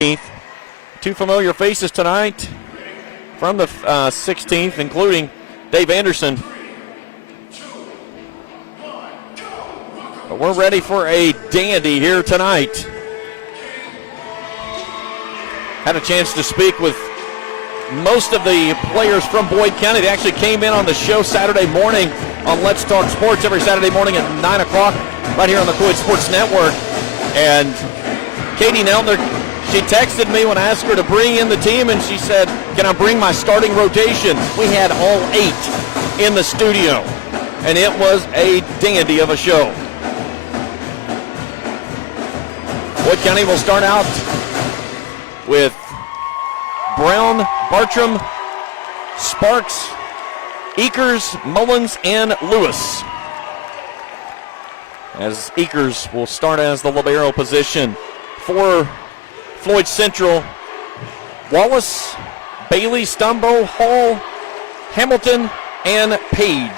Two familiar faces tonight from the 16th, including Dave Anderson. But we're ready for a dandy here tonight. Had a chance to speak with most of the players from Boyd County. They actually came in on the show Saturday morning on Let's Talk Sports every Saturday morning at 9 o'clock right here on the Floyd Sports Network. And Katie Nelner, she texted me when I asked her to bring in the team, and she said, can I bring my starting rotation? We had all 8 in the studio, and it was a dandy of a show. Boyd County will start out with Brown, Bartram, Sparks, Eakers, Mullins, and Lewis. As Eakers will start as the libero position. For Floyd Central, Wallace, Bailey, Stumbo, Hall, Hamilton, and Page.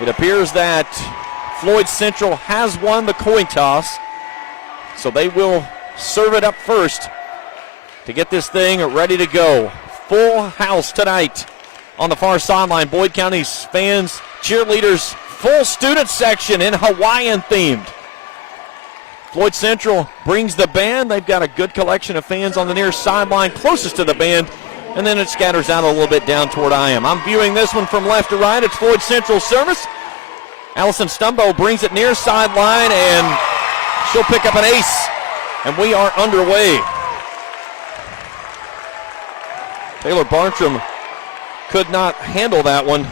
It appears that Floyd Central has won the coin toss, so they will serve it up first to get this thing ready to go. Full house tonight on the far sideline. Boyd County's fans, cheerleaders, full student section in Hawaiian themed. Floyd Central brings the band. They've got a good collection of fans on the near sideline closest to the band, and then it scatters out a little bit down toward I am. I'm viewing this one from left to right. It's Floyd Central's service. Allison Stumbo brings it near sideline, and she'll pick up an ace, and we are underway. Taylor Bartram could not handle that one.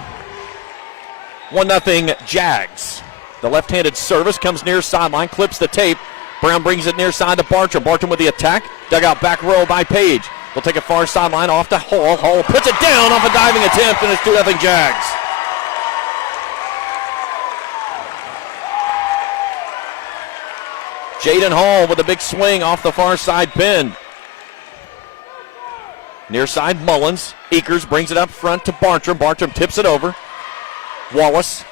1-0 Jags. The left-handed service comes near sideline, clips the tape. Brown brings it near side to Bartram. Bartram with the attack. Dug out back row by Page. They'll take a far sideline off to Hall. Hall puts it down off a diving attempt, and it's 2-0 Jags. Jaden Hall with a big swing off the far side pin. Near side Mullins. Eakers brings it up front to Bartram. Bartram tips it over. Wallace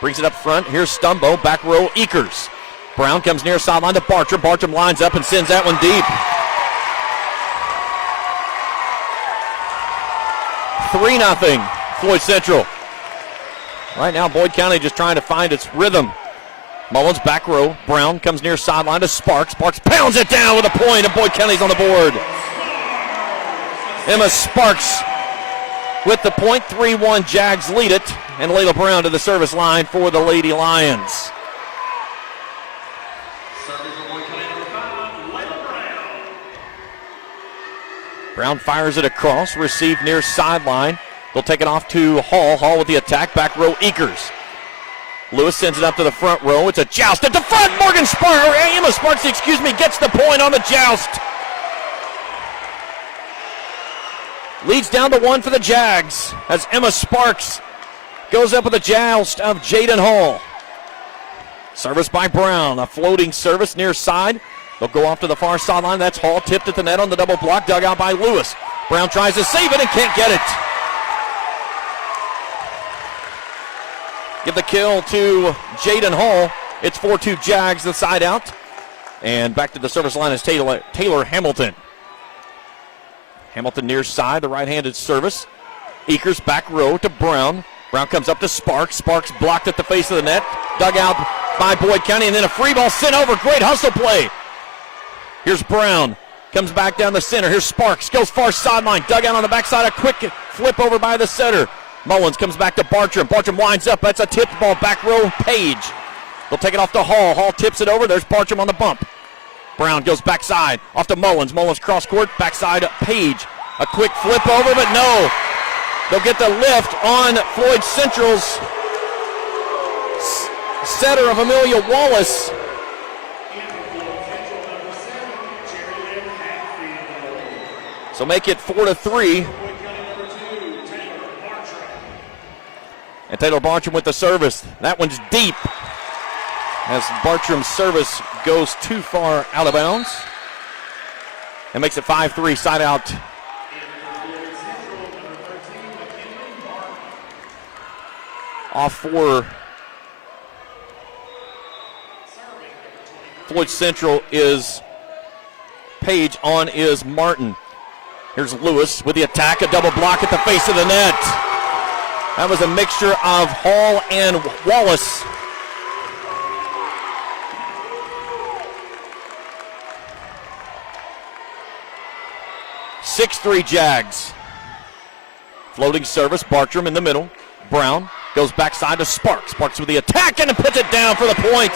brings it up front. Here's Stumbo. Back row Eakers. Brown comes near sideline to Bartram. Bartram lines up and sends that one deep. 3-0 Floyd Central. Right now Boyd County just trying to find its rhythm. Mullins back row. Brown comes near sideline to Sparks. Sparks pounds it down with a point, and Boyd County's on the board. Emma Sparks with the point. 3-1 Jags lead it, and Layla Brown to the service line for the Lady Lions. Brown fires it across, received near sideline. They'll take it off to Hall. Hall with the attack, back row Eakers. Lewis sends it up to the front row. It's a joust at the front. Emma Sparks, gets the point on the joust. Leads down to 1 for the Jags as Emma Sparks goes up with a joust of Jaden Hall. Service by Brown. A floating service near side. They'll go off to the far sideline. That's Hall tipped at the net on the double block. Dug out by Lewis. Brown tries to save it and can't get it. Give the kill to Jaden Hall. It's 4-2 Jags, the side out. And back to the service line is Taylor Hamilton. Hamilton near side, the right-handed service. Eakers back row to Brown. Brown comes up to Sparks. Sparks blocked at the face of the net. Dug out by Boyd County, and then a free ball sent over. Great hustle play. Here's Brown. Comes back down the center. Here's Sparks. Goes far sideline. Dug out on the backside. A quick flip over by the setter. Mullins comes back to Bartram. Bartram winds up. That's a tipped ball. Back row, Page. They'll take it off to Hall. Hall tips it over. There's Bartram on the bump. Brown goes backside. Off to Mullins. Mullins cross court. Backside, Page. A quick flip over, but no. They'll get the lift on Floyd Central's setter of Amelia Wallace. So make it 4-3. And Taylor Bartram with the service. That one's deep as Bartram's service goes too far out of bounds. And makes it 5-3, side out. Off for Floyd Central is Page, on is Martin. Here's Lewis with the attack, a double block at the face of the net. That was a mixture of Hall and Wallace. (6-3) Jags. Floating service, Bartram in the middle. Brown goes backside to Sparks. Sparks with the attack and puts it down for the point.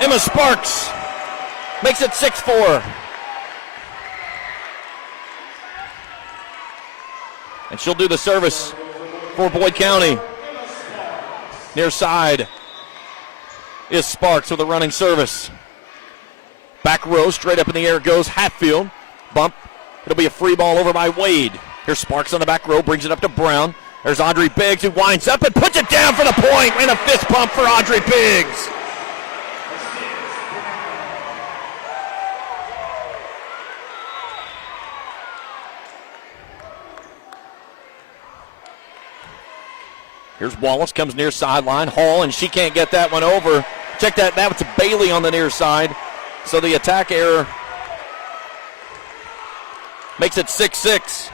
Emma Sparks makes it 6-4. And she'll do the service for Boyd County. Near side is Sparks with a running service. Back row, straight up in the air goes Hatfield. Bump. It'll be a free ball over by Wade. Here's Sparks on the back row, brings it up to Brown. There's Audrey Biggs, who winds up and puts it down for the point. And a fist pump for Audrey Biggs. Here's Wallace, comes near sideline. Hall, and she can't get that one over. Check that. That was Bailey on the near side. So the attack error makes it 6-6.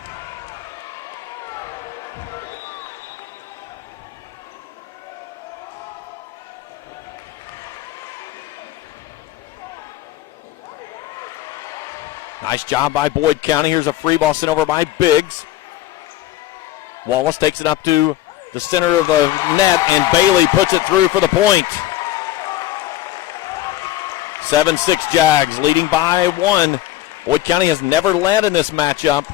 Nice job by Boyd County. Here's a free ball sent over by Biggs. Wallace takes it up to the center of the net, and Bailey puts it through for the point. 7-6 Jags, leading by 1. Boyd County has never led in this matchup.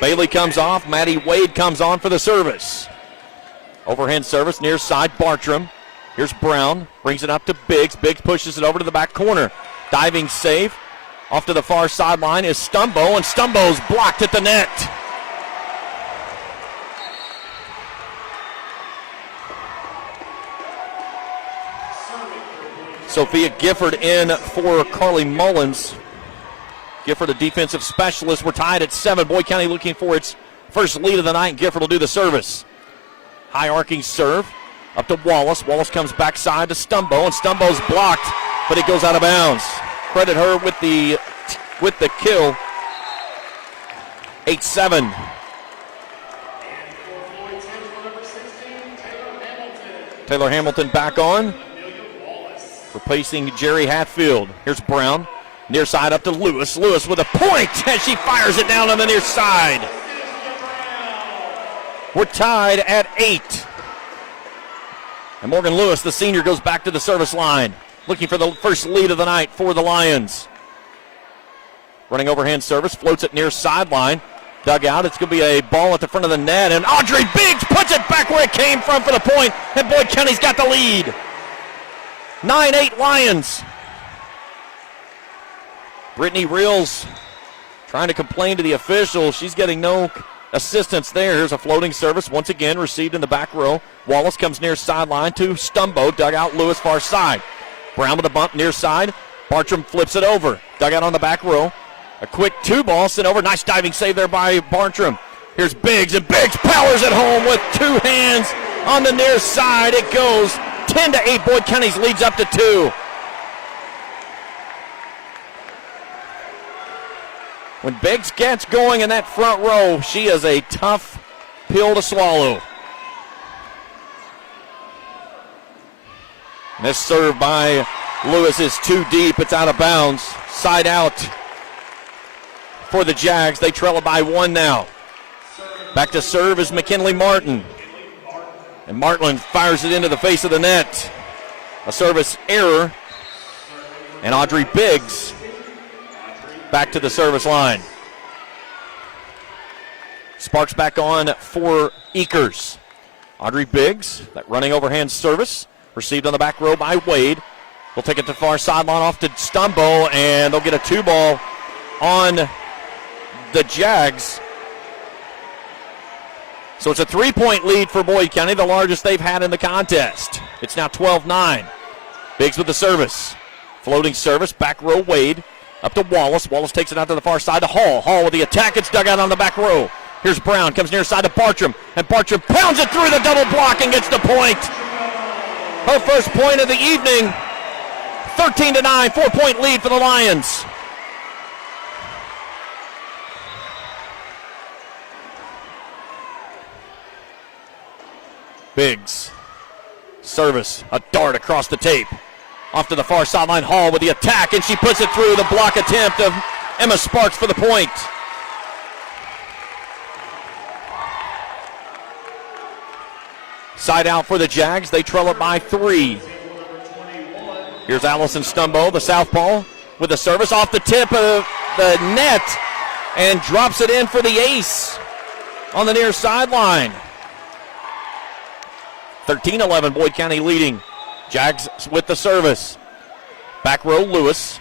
Bailey comes off. Maddie Wade comes on for the service. Overhand service, near side, Bartram. Here's Brown, brings it up to Biggs. Biggs pushes it over to the back corner. Diving save. Off to the far sideline is Stumbo, and Stumbo's blocked at the net. Sophia Gifford in for Carly Mullins. Gifford, a defensive specialist. We're tied at 7. Boyd County looking for its first lead of the night. Gifford will do the service. High arcing serve up to Wallace. Wallace comes backside to Stumbo, and Stumbo's blocked, but it goes out of bounds. Credit her with the kill. 8-7. Taylor Hamilton back on, replacing Jerry Hatfield. Here's Brown, near side up to Lewis. Lewis with a point as she fires it down on the near side. We're tied at 8. And Morgan Lewis, the senior, goes back to the service line, looking for the first lead of the night for the Lions. Running overhand service, floats it near sideline. Dug out, it's going to be a ball at the front of the net, and Audrey Biggs puts it back where it came from for the point, and Boyd County's got the lead. 9-8 Lions. Brittany Reels trying to complain to the official. She's getting no assistance there. Here's a floating service, once again received in the back row. Wallace comes near sideline to Stumbo. Dug out Lewis far side. Brown with a bump near side. Bartram flips it over. Dug out on the back row. A quick 2-ball sent over. Nice diving save there by Bartram. Here's Biggs, and Biggs powers it home with 2 hands on the near side. It goes 10-8. Boyd County's leads up to 2. When Biggs gets going in that front row, she is a tough pill to swallow. This serve by Lewis is too deep. It's out of bounds. Side out for the Jags. They trail it by 1 now. Back to serve is McKinley Martin. And Martland fires it into the face of the net. A service error. And Audrey Biggs back to the service line. Sparks back on for Eakers. Audrey Biggs, that running overhand service, received on the back row by Wade. They'll take it to far sideline off to Stumbo, and they'll get a 2-ball on the Jags. So it's a 3-point lead for Boyd County, the largest they've had in the contest. It's now 12-9. Biggs with the service. Floating service, back row Wade. Up to Wallace. Wallace takes it out to the far side to Hall. Hall with the attack. It's dug out on the back row. Here's Brown. Comes near side to Bartram. And Bartram pounds it through the double block and gets the point. Her first point of the evening. 13-9, 4-point lead for the Lions. Biggs. Service. A dart across the tape. Off to the far sideline. Hall with the attack, and she puts it through the block attempt of Emma Sparks for the point. Side out for the Jags. They trail it by 3. Here's Allison Stumbo, the southpaw, with the service off the tip of the net and drops it in for the ace on the near sideline. 13-11, Boyd County leading. Jags with the service. Back row, Lewis.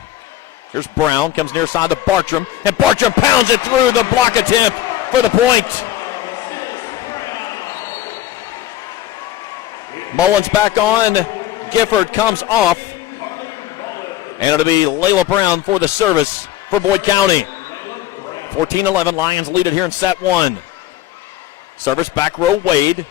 Here's Brown, comes near side to Bartram, and Bartram pounds it through the block attempt for the point. Mullins back on. Gifford comes off. And it'll be Layla Brown for the service for Boyd County. 14-11, Lions lead it here in set 1. Service back row, Wade.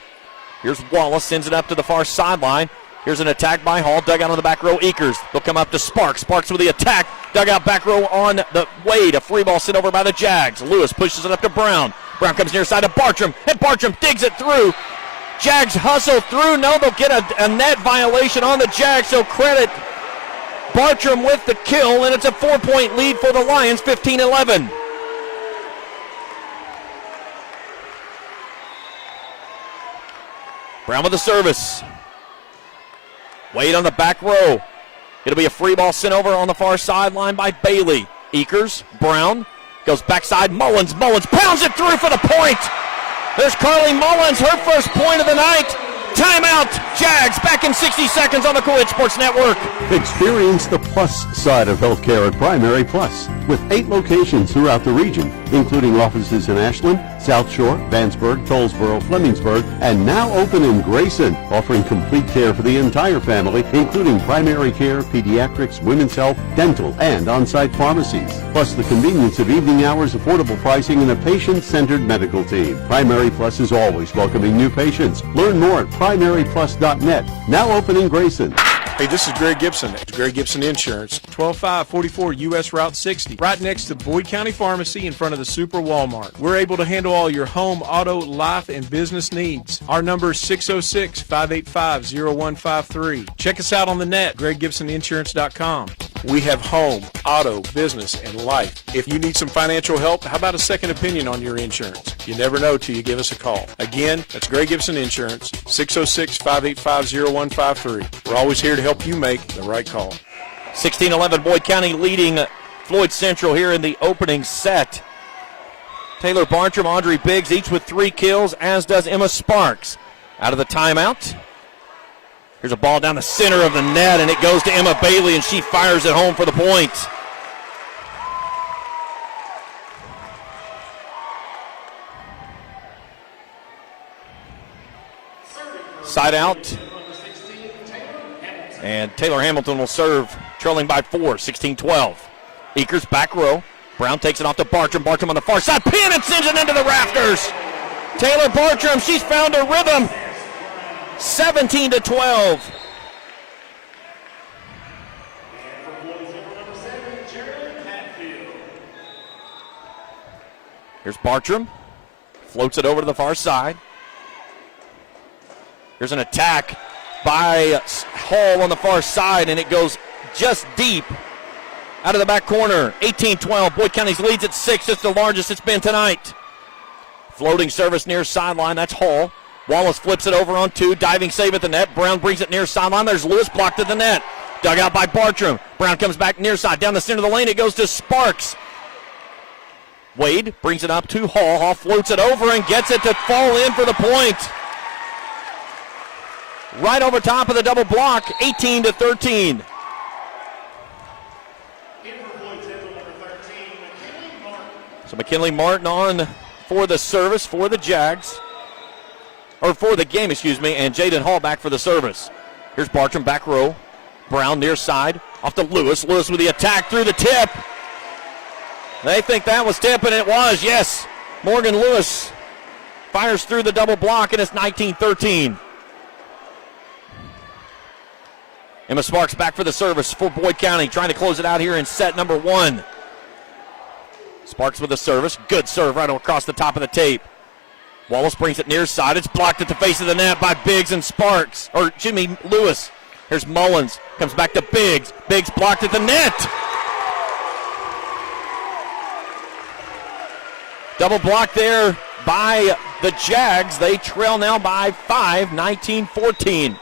Here's Wallace, sends it up to the far sideline. Here's an attack by Hall, dug out on the back row, Eakers. They'll come up to Sparks. Sparks with the attack, dug out back row on the Wade. A free ball sent over by the Jags. Lewis pushes it up to Brown. Brown comes near side to Bartram, and Bartram digs it through. Jags hustle through. No, they'll get a net violation on the Jags, so credit Bartram with the kill, and it's a 4-point lead for the Lions, 15-11. Brown with the service. Wade on the back row. It'll be a free ball sent over on the far sideline by Bailey. Eakers, Brown, goes backside, Mullins pounds it through for the point. There's Carly Mullins, her first point of the night. Timeout, Jags, back in 60 seconds on the Co-Ed Sports Network. Experience the plus side of healthcare at Primary Plus, with 8 locations throughout the region, including offices in Ashland, South Shore, Vanceburg, Tollsboro, Flemingsburg, and now open in Grayson, offering complete care for the entire family, including primary care, pediatrics, women's health, dental, and on-site pharmacies. Plus the convenience of evening hours, affordable pricing, and a patient-centered medical team. Primary Plus is always welcoming new patients. Learn more at primaryplus.net, now open in Grayson. Hey, this is Greg Gibson. It's Greg Gibson Insurance, 12544 U.S. Route 60, right next to Boyd County Pharmacy in front of the Super Walmart. We're able to handle all your home, auto, life, and business needs. Our number is 606-585-0153. Check us out on the net, greggibsoninsurance.com. We have home, auto, business, and life. If you need some financial help, how about a second opinion on your insurance? You never know till you give us a call. Again, that's Greg Gibson Insurance, 606-585-0153. We're always here to help you make the right call. 16-11, Boyd County leading Floyd Central here in the opening set. Taylor Bartram, Audrey Biggs, each with 3 kills, as does Emma Sparks. Out of the timeout. Here's a ball down the center of the net, and it goes to Emma Bailey, and she fires it home for the point. Side out. And Taylor Hamilton will serve, trailing by 4, 16-12. Eakers back row. Brown takes it off to Bartram. Bartram on the far side. Pin and sends it into the rafters. Taylor Bartram, she's found her rhythm. 17-12. Here's Bartram. Floats it over to the far side. Here's an attack by Hall on the far side, and it goes just deep out of the back corner. 18-12. Boyd County's leads at 6. It's the largest it's been tonight. Floating service near sideline. That's Hall. Wallace flips it over on 2. Diving save at the net. Brown brings it near sideline. There's Lewis blocked at the net. Dug out by Bartram. Brown comes back near side. Down the center of the lane. It goes to Sparks. Wade brings it up to Hall. Hall floats it over and gets it to fall in for the point. Right over top of the double block, 18-13. So McKinley Martin on for the service for the Jags. Or for the game, excuse me, and Jaden Hall back for the service. Here's Bartram back row. Brown near side, off to Lewis. Lewis with the attack through the tip. They think that was tip, and it was, yes. Morgan Lewis fires through the double block, and it's 19-13. Emma Sparks back for the service for Boyd County, trying to close it out here in set number 1. Sparks with the service. Good serve right across the top of the tape. Wallace brings it near side. It's blocked at the face of the net by Biggs and Sparks. Or Jimmy Lewis. Here's Mullins. Comes back to Biggs. Biggs blocked at the net. Double block there by the Jags. They trail now by 5, 19-14.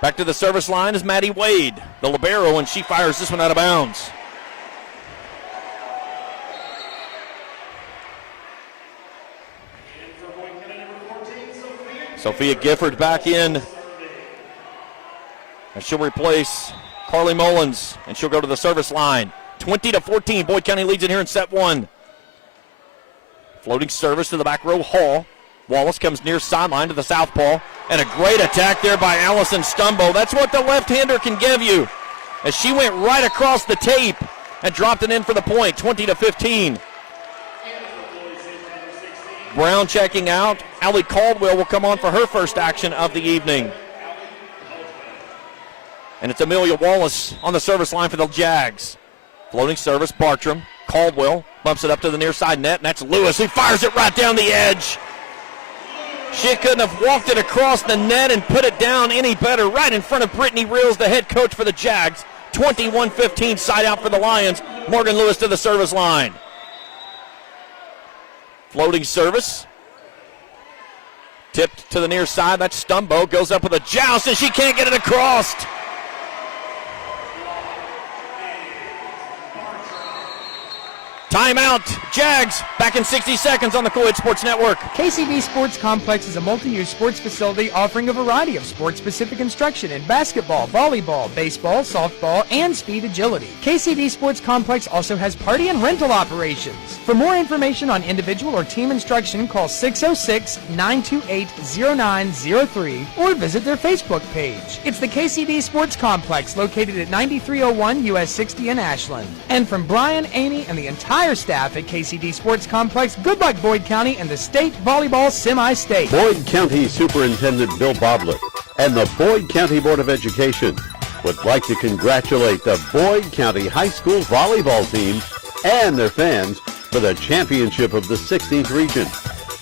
Back to the service line is Maddie Wade, the libero, and she fires this one out of bounds. Sophia Gifford back in. And she'll replace Carly Mullins, and she'll go to the service line. 20-14, Boyd County leads it here in set 1. Floating service to the back row, Hall. Wallace comes near sideline to the southpaw. And a great attack there by Allison Stumbo. That's what the left-hander can give you. As she went right across the tape and dropped it in for the point, 20-15. Brown checking out. Allie Caldwell will come on for her first action of the evening. And it's Amelia Wallace on the service line for the Jags. Floating service, Bartram. Caldwell bumps it up to the near side net, and that's Lewis who fires it right down the edge. She couldn't have walked it across the net and put it down any better, right in front of Brittany Reels, the head coach for the Jags. 21-15, side out for the Lions. Morgan Lewis to the service line. Floating service. Tipped to the near side. That's Stumbo. Goes up with a joust, and she can't get it across. Timeout. Jags back in 60 seconds on the Co-Ed Sports Network. KCB Sports Complex is a multi-use sports facility offering a variety of sports-specific instruction in basketball, volleyball, baseball, softball, and speed agility. KCB Sports Complex also has party and rental operations. For more information on individual or team instruction, call 606-928-0903 or visit their Facebook page. It's the KCB Sports Complex located at 9301 US 60 in Ashland. And from Brian, Amy, and the entire staff at KCD Sports Complex, good luck Boyd County and the state volleyball semi-state. Boyd County Superintendent Bill Boblett and the Boyd County Board of Education would like to congratulate the Boyd County High School volleyball team and their fans for the championship of the 16th region.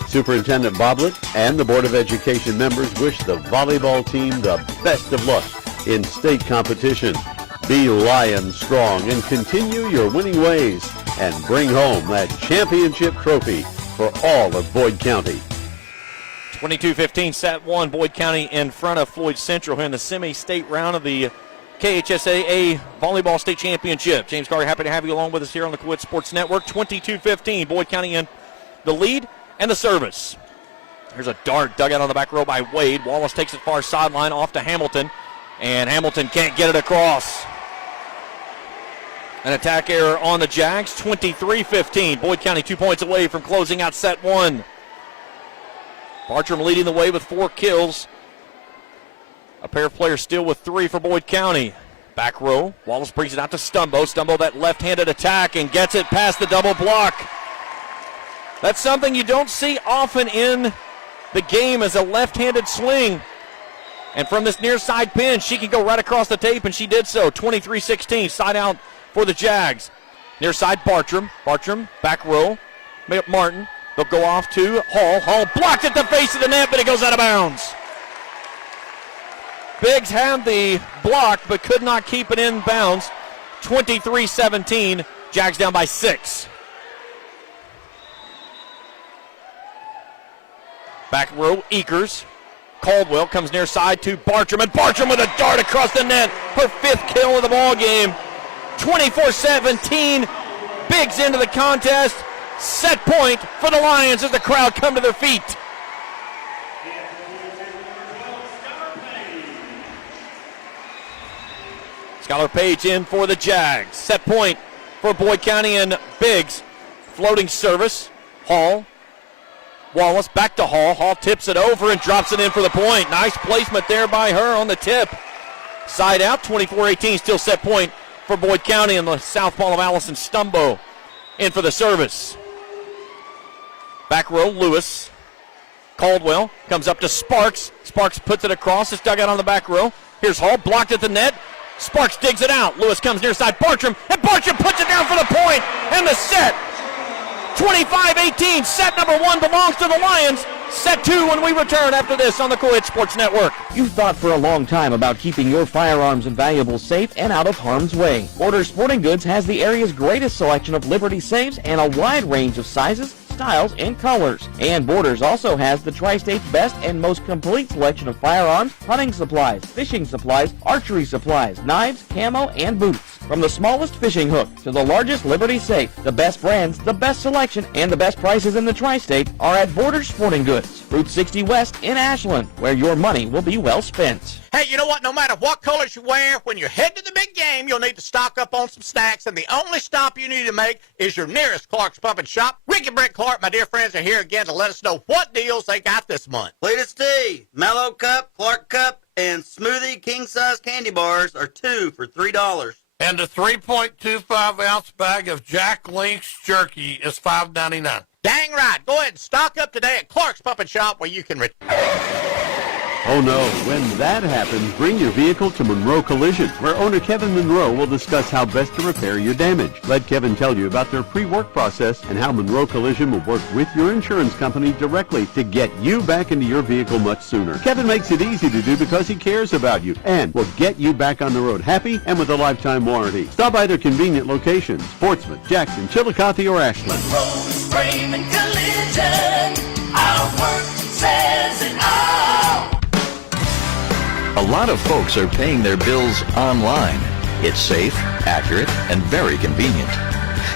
Superintendent Boblett and the Board of Education members wish the volleyball team the best of luck in state competition. Be Lion strong and continue your winning ways and bring home that championship trophy for all of Boyd County. 22-15, set 1, Boyd County in front of Floyd Central here in the semi-state round of the KHSAA Volleyball State Championship. James Carter, happy to have you along with us here on the Co-Ed Sports Network. 22-15, Boyd County in the lead and the service. Here's a dart dug out on the back row by Wade. Wallace takes it far sideline off to Hamilton, and Hamilton can't get it across. An attack error on the Jags, 23-15. Boyd County 2 points away from closing out set 1. Bartram leading the way with 4 kills. A pair of players still with 3 for Boyd County. Back row, Wallace brings it out to Stumbo. Stumbo, that left-handed attack, and gets it past the double block. That's something you don't see often in the game, as a left-handed swing. And from this near side pin, she can go right across the tape, and she did so. 23-16, side out for the Jags. Near side, Bartram. Bartram, back row. Martin. They'll go off to Hall. Hall blocked at the face of the net, but it goes out of bounds. Biggs had the block, but could not keep it in bounds. 23-17. Jags down by 6. Back row, Eakers. Caldwell comes near side to Bartram, and Bartram with a dart across the net. Her 5th kill of the ball game. 24-17. Biggs into the contest. Set point for the Lions as the crowd come to their feet. Skylar Page in for the Jags. Set point for Boyd County and Biggs. Floating service. Hall. Wallace back to Hall. Hall tips it over and drops it in for the point. Nice placement there by her on the tip. Side out, 24-18, still set point for Boyd County, and the southpaw of Allison Stumbo in for the service. Back row, Lewis. Caldwell comes up to Sparks. Sparks puts it across. It's dug out on the back row. Here's Hall, blocked at the net. Sparks digs it out. Lewis comes near side. Bartram, and Bartram puts it down for the point. And the set. 25-18. Set number 1 belongs to the Lions. Set 2 when we return after this on the Co-Ed Sports Network. You've thought for a long time about keeping your firearms and valuables safe and out of harm's way. Borders Sporting Goods has the area's greatest selection of Liberty safes and a wide range of sizes, styles, and colors. And Borders also has the Tri-State's best and most complete selection of firearms, hunting supplies, fishing supplies, archery supplies, knives, camo, and boots. From the smallest fishing hook to the largest Liberty safe, the best brands, the best selection, and the best prices in the Tri-State are at Borders Sporting Goods, Route 60 West in Ashland, where your money will be well spent. Hey, you know what? No matter what colors you wear, when you head to the big game, you'll need to stock up on some snacks, and the only stop you need to make is your nearest Clark's Pump and Shop. Rick and Brent Clark, my dear friends, are here again to let us know what deals they got this month. Latest tea, Mellow Cup, Clark Cup, and Smoothie king-size candy bars are 2 for $3. And a 3.25-ounce bag of Jack Link's jerky is $5.99. Dang right. Go ahead and stock up today at Clark's Pump and Shop where you can... Oh no, when that happens, bring your vehicle to Monroe Collision, where owner Kevin Monroe will discuss how best to repair your damage. Let Kevin tell you about their pre-work process and how Monroe Collision will work with your insurance company directly to get you back into your vehicle much sooner. Kevin makes it easy to do because he cares about you and will get you back on the road happy and with a lifetime warranty. Stop by their convenient locations, Portsmouth, Jackson, Chillicothe, or Ashland. Monroe's Raymond Collision, our work says it all. A lot of folks are paying their bills online. It's safe, accurate, and very convenient.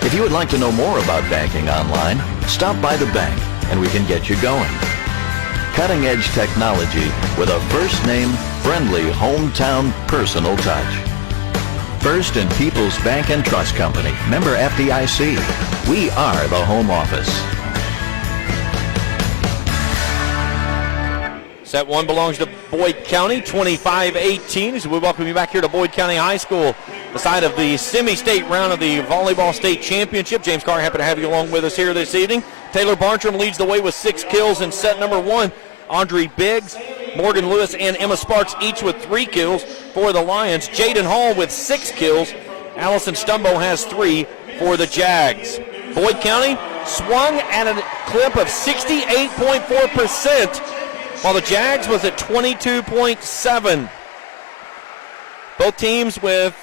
If you would like to know more about banking online, stop by the bank and we can get you going. Cutting-edge technology with a first-name, friendly, hometown, personal touch. First and People's Bank and Trust Company, member FDIC. We are the home office. Set 1 belongs to Boyd County, 25-18. So we welcome you back here to Boyd County High School, the site of the semi-state round of the Volleyball State Championship. James Carr, happy to have you along with us here this evening. Taylor Bartram leads the way with 6 kills in set number 1. Audrey Biggs, Morgan Lewis, and Emma Sparks each with 3 kills for the Lions. Jaden Hall with 6 kills. Allison Stumbo has 3 for the Jags. Boyd County swung at a clip of 68.4%. while the Jags was at 22.7. Both teams with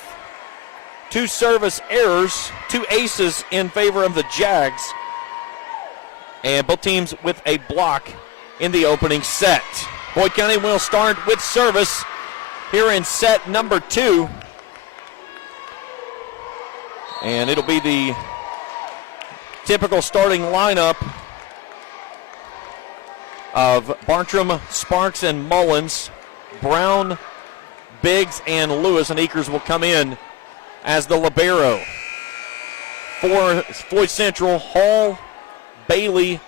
2 service errors, 2 aces in favor of the Jags, and both teams with a block in the opening set. Boyd County will start with service here in set number 2. And it'll be the typical starting lineup of Bartram, Sparks, and Mullins. Brown, Biggs, and Lewis, and Akers will come in as the libero. For Floyd Central, Hall, Bailey,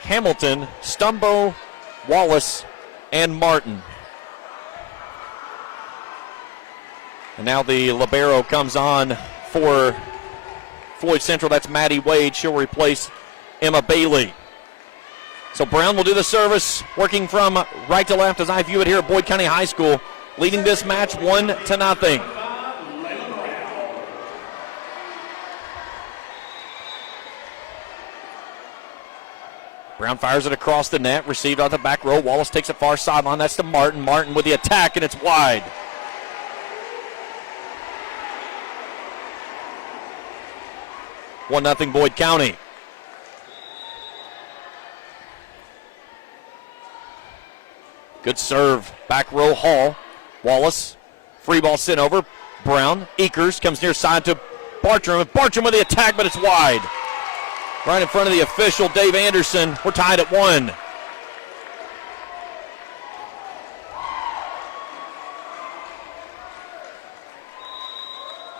Hamilton, Stumbo, Wallace, and Martin. And now the libero comes on for Floyd Central. That's Maddie Wade. She'll replace Emma Bailey. So Brown will do the service, working from right to left as I view it here at Boyd County High School, leading this match 1-0. Brown fires it across the net, received on the back row. Wallace takes it far sideline. That's to Martin. Martin with the attack, and it's wide. One nothing Boyd County. Good serve. Back row Hall. Wallace. Free ball sent over. Brown. Akers comes near side to Bartram. Bartram with the attack, but it's wide. Right in front of the official, Dave Anderson. We're tied at 1.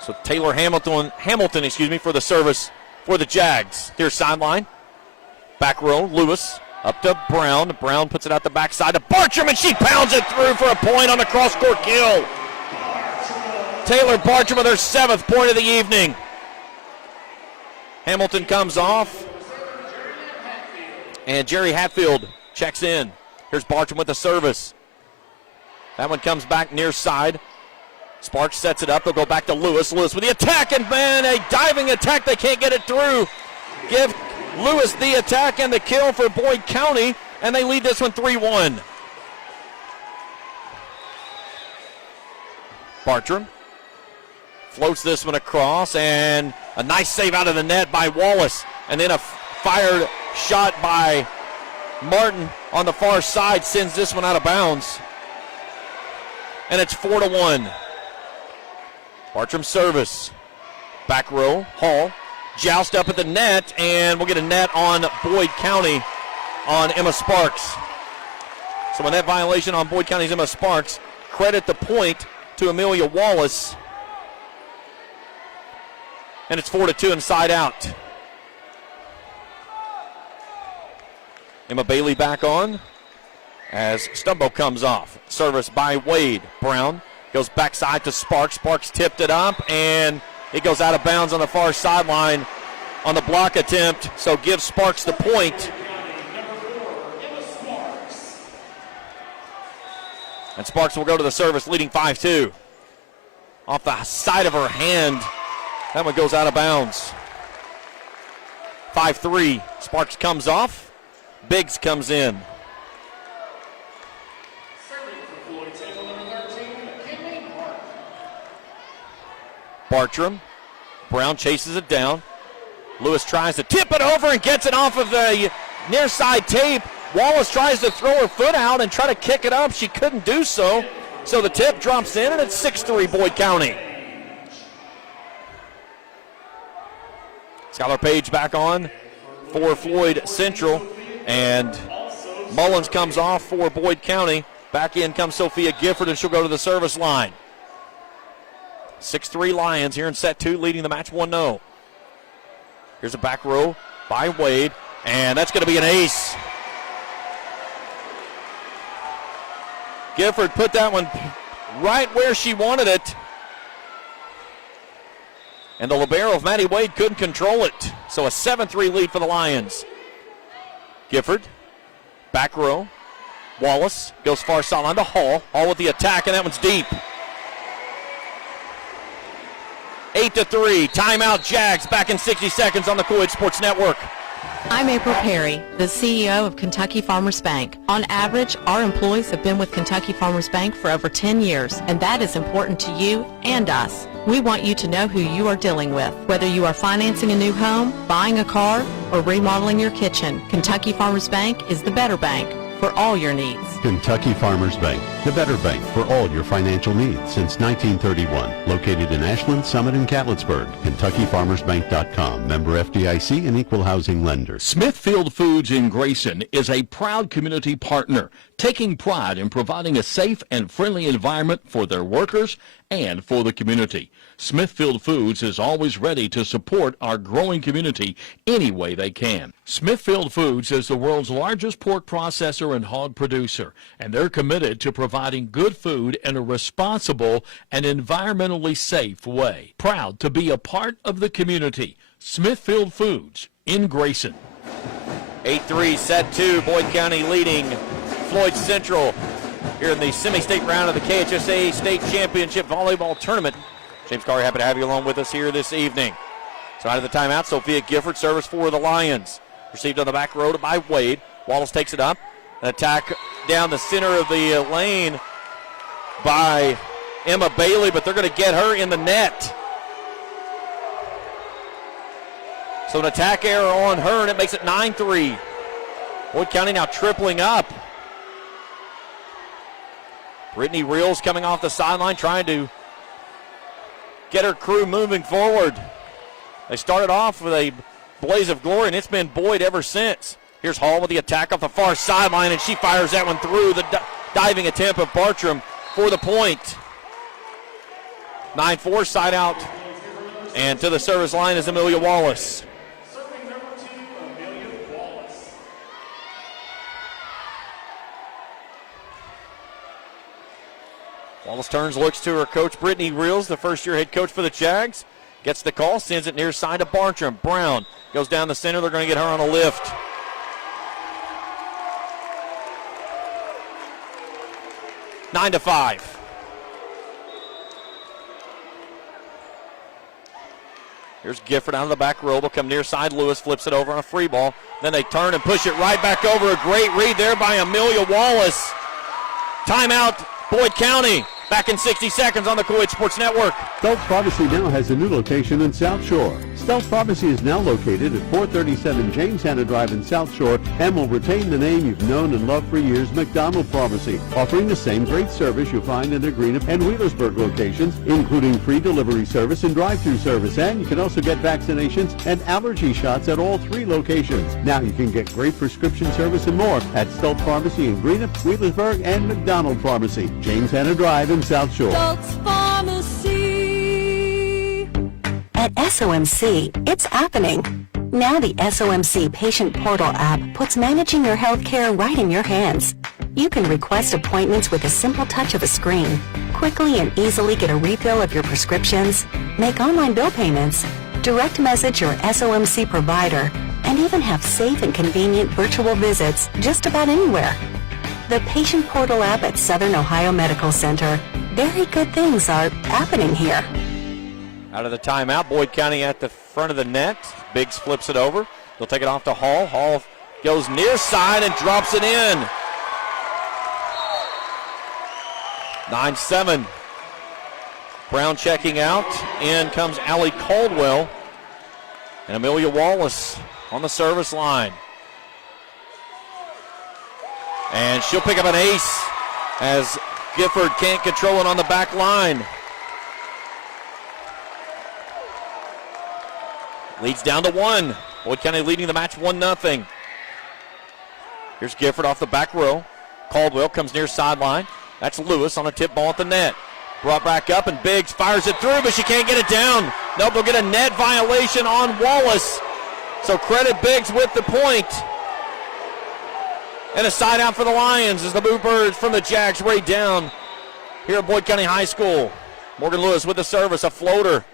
So Taylor Hamilton, for the service for the Jags. Here's sideline. Back row, Lewis. Up to Brown. Brown puts it out the backside to Bartram, and she pounds it through for a point on the cross-court kill. Taylor Bartram with her 7th point of the evening. Hamilton comes off, and Jerry Hatfield checks in. Here's Bartram with the service. That one comes back near side. Sparks sets it up. They'll go back to Lewis. Lewis with the attack, and man, a diving attack. They can't get it through. Give Lewis the attack and the kill for Boyd County, and they lead this one 3-1. Bartram floats this one across, and a nice save out of the net by Wallace, and then a fired shot by Martin on the far side sends this one out of bounds, and it's 4-1. Bartram service, back row, Hall, joust up at the net, and we'll get a net on Boyd County on Emma Sparks. So a net violation on Boyd County's Emma Sparks. Credit the point to Amelia Wallace, and it's 4-2 inside out. Emma Bailey back on as Stumbo comes off. Service by Wade. Brown goes backside to Sparks. Sparks tipped it up, and it goes out of bounds on the far sideline on the block attempt, so gives Sparks the point. And Sparks will go to the service, leading 5-2. Off the side of her hand, that one goes out of bounds. 5-3, Sparks comes off. Biggs comes in. Bartram. Brown chases it down. Lewis tries to tip it over and gets it off of the near side tape. Wallace tries to throw her foot out and try to kick it up. She couldn't do so. So the tip drops in, and it's 6-3 Boyd County. Skylar Page back on for Floyd Central. And Mullins comes off for Boyd County. Back in comes Sophia Gifford, and she'll go to the service line. 6-3 Lions here in set 2, leading the match 1-0. Here's a back row by Wade, and that's going to be an ace. Gifford put that one right where she wanted it. And the libero of Maddie Wade couldn't control it. So a 7-3 lead for the Lions. Gifford, back row. Wallace goes far sideline to Hall. Hall with the attack, and that one's deep. 8-3. Timeout Jags. Back in 60 seconds on the Coed Sports Network. I'm April Perry, the CEO of Kentucky Farmers Bank. On average, our employees have been with Kentucky Farmers Bank for over 10 years, and that is important to you and us. We want you to know who you are dealing with. Whether you are financing a new home, buying a car, or remodeling your kitchen, Kentucky Farmers Bank is the better bank for all your needs. Kentucky Farmers Bank, the better bank for all your financial needs since 1931. Located in Ashland, Summit, and Catlettsburg. KentuckyFarmersBank.com. Member FDIC and Equal Housing Lender. Smithfield Foods in Grayson is a proud community partner, taking pride in providing a safe and friendly environment for their workers and for the community. Smithfield Foods is always ready to support our growing community any way they can. Smithfield Foods is the world's largest pork processor and hog producer, and they're committed to providing good food in a responsible and environmentally safe way. Proud to be a part of the community. Smithfield Foods in Grayson. 8-3, set 2, Boyd County leading Floyd Central here in the semi-state round of the KHSA State Championship Volleyball Tournament. James Carr, happy to have you along with us here this evening. So out of the timeout, Sophia Gifford, service for the Lions. Received on the back row by Wade. Wallace takes it up. An attack down the center of the lane by Emma Bailey, but they're going to get her in the net. So an attack error on her, and it makes it 9-3. Boyd County now tripling up. Brittany Reels coming off the sideline, trying to get her crew moving forward. They started off with a blaze of glory, and it's been Boyd ever since. Here's Hall with the attack off the far sideline, and she fires that one through the diving attempt of Bartram for the point. 9-4 side out, and to the service line is Amelia Wallace. Wallace turns, looks to her coach, Brittany Reels, the first-year head coach for the Jags. Gets the call, sends it near side to Bartram. Brown goes down the center. They're going to get her on a lift. 9-5. Here's Gifford out of the back row. They'll come near side. Lewis flips it over on a free ball. Then they turn and push it right back over. A great read there by Amelia Wallace. Timeout, Boyd County. Back in 60 seconds on the Kuwait Sports Network. Stealth Pharmacy now has a new location in South Shore. Stealth Pharmacy is now located at 437 James Hanna Drive in South Shore and will retain the name you've known and loved for years, McDonald Pharmacy, offering the same great service you'll find in their Greenup and Wheelersburg locations, including free delivery service and drive-thru service. And you can also get vaccinations and allergy shots at all 3 locations. Now you can get great prescription service and more at Stealth Pharmacy in Greenup, Wheelersburg, and McDonald Pharmacy, James Hanna Drive in South Shore. Stoltz Pharmacy. At SOMC, it's happening. Now the SOMC Patient Portal app puts managing your health care right in your hands. You can request appointments with a simple touch of a screen, quickly and easily get a refill of your prescriptions, make online bill payments, direct message your SOMC provider, and even have safe and convenient virtual visits just about anywhere. The Patient Portal app at Southern Ohio Medical Center. Very good things are happening here. Out of the timeout, Boyd County at the front of the net. Biggs flips it over. They'll take it off to Hall. Hall goes near side and drops it in. 9-7. Brown checking out. In comes Allie Caldwell. And Amelia Wallace on the service line. And she'll pick up an ace as Gifford can't control it on the back line. Leads down to 1. Boyd County leading the match 1-0. Here's Gifford off the back row. Caldwell comes near sideline. That's Lewis on a tip ball at the net. Brought back up, and Biggs fires it through, but she can't get it down. Nope, they'll get a net violation on Wallace. So credit Biggs with the point. And a side out for the Lions as the Bluebirds from the Jags raid down here at Boyd County High School. Morgan Lewis with the service, a floater.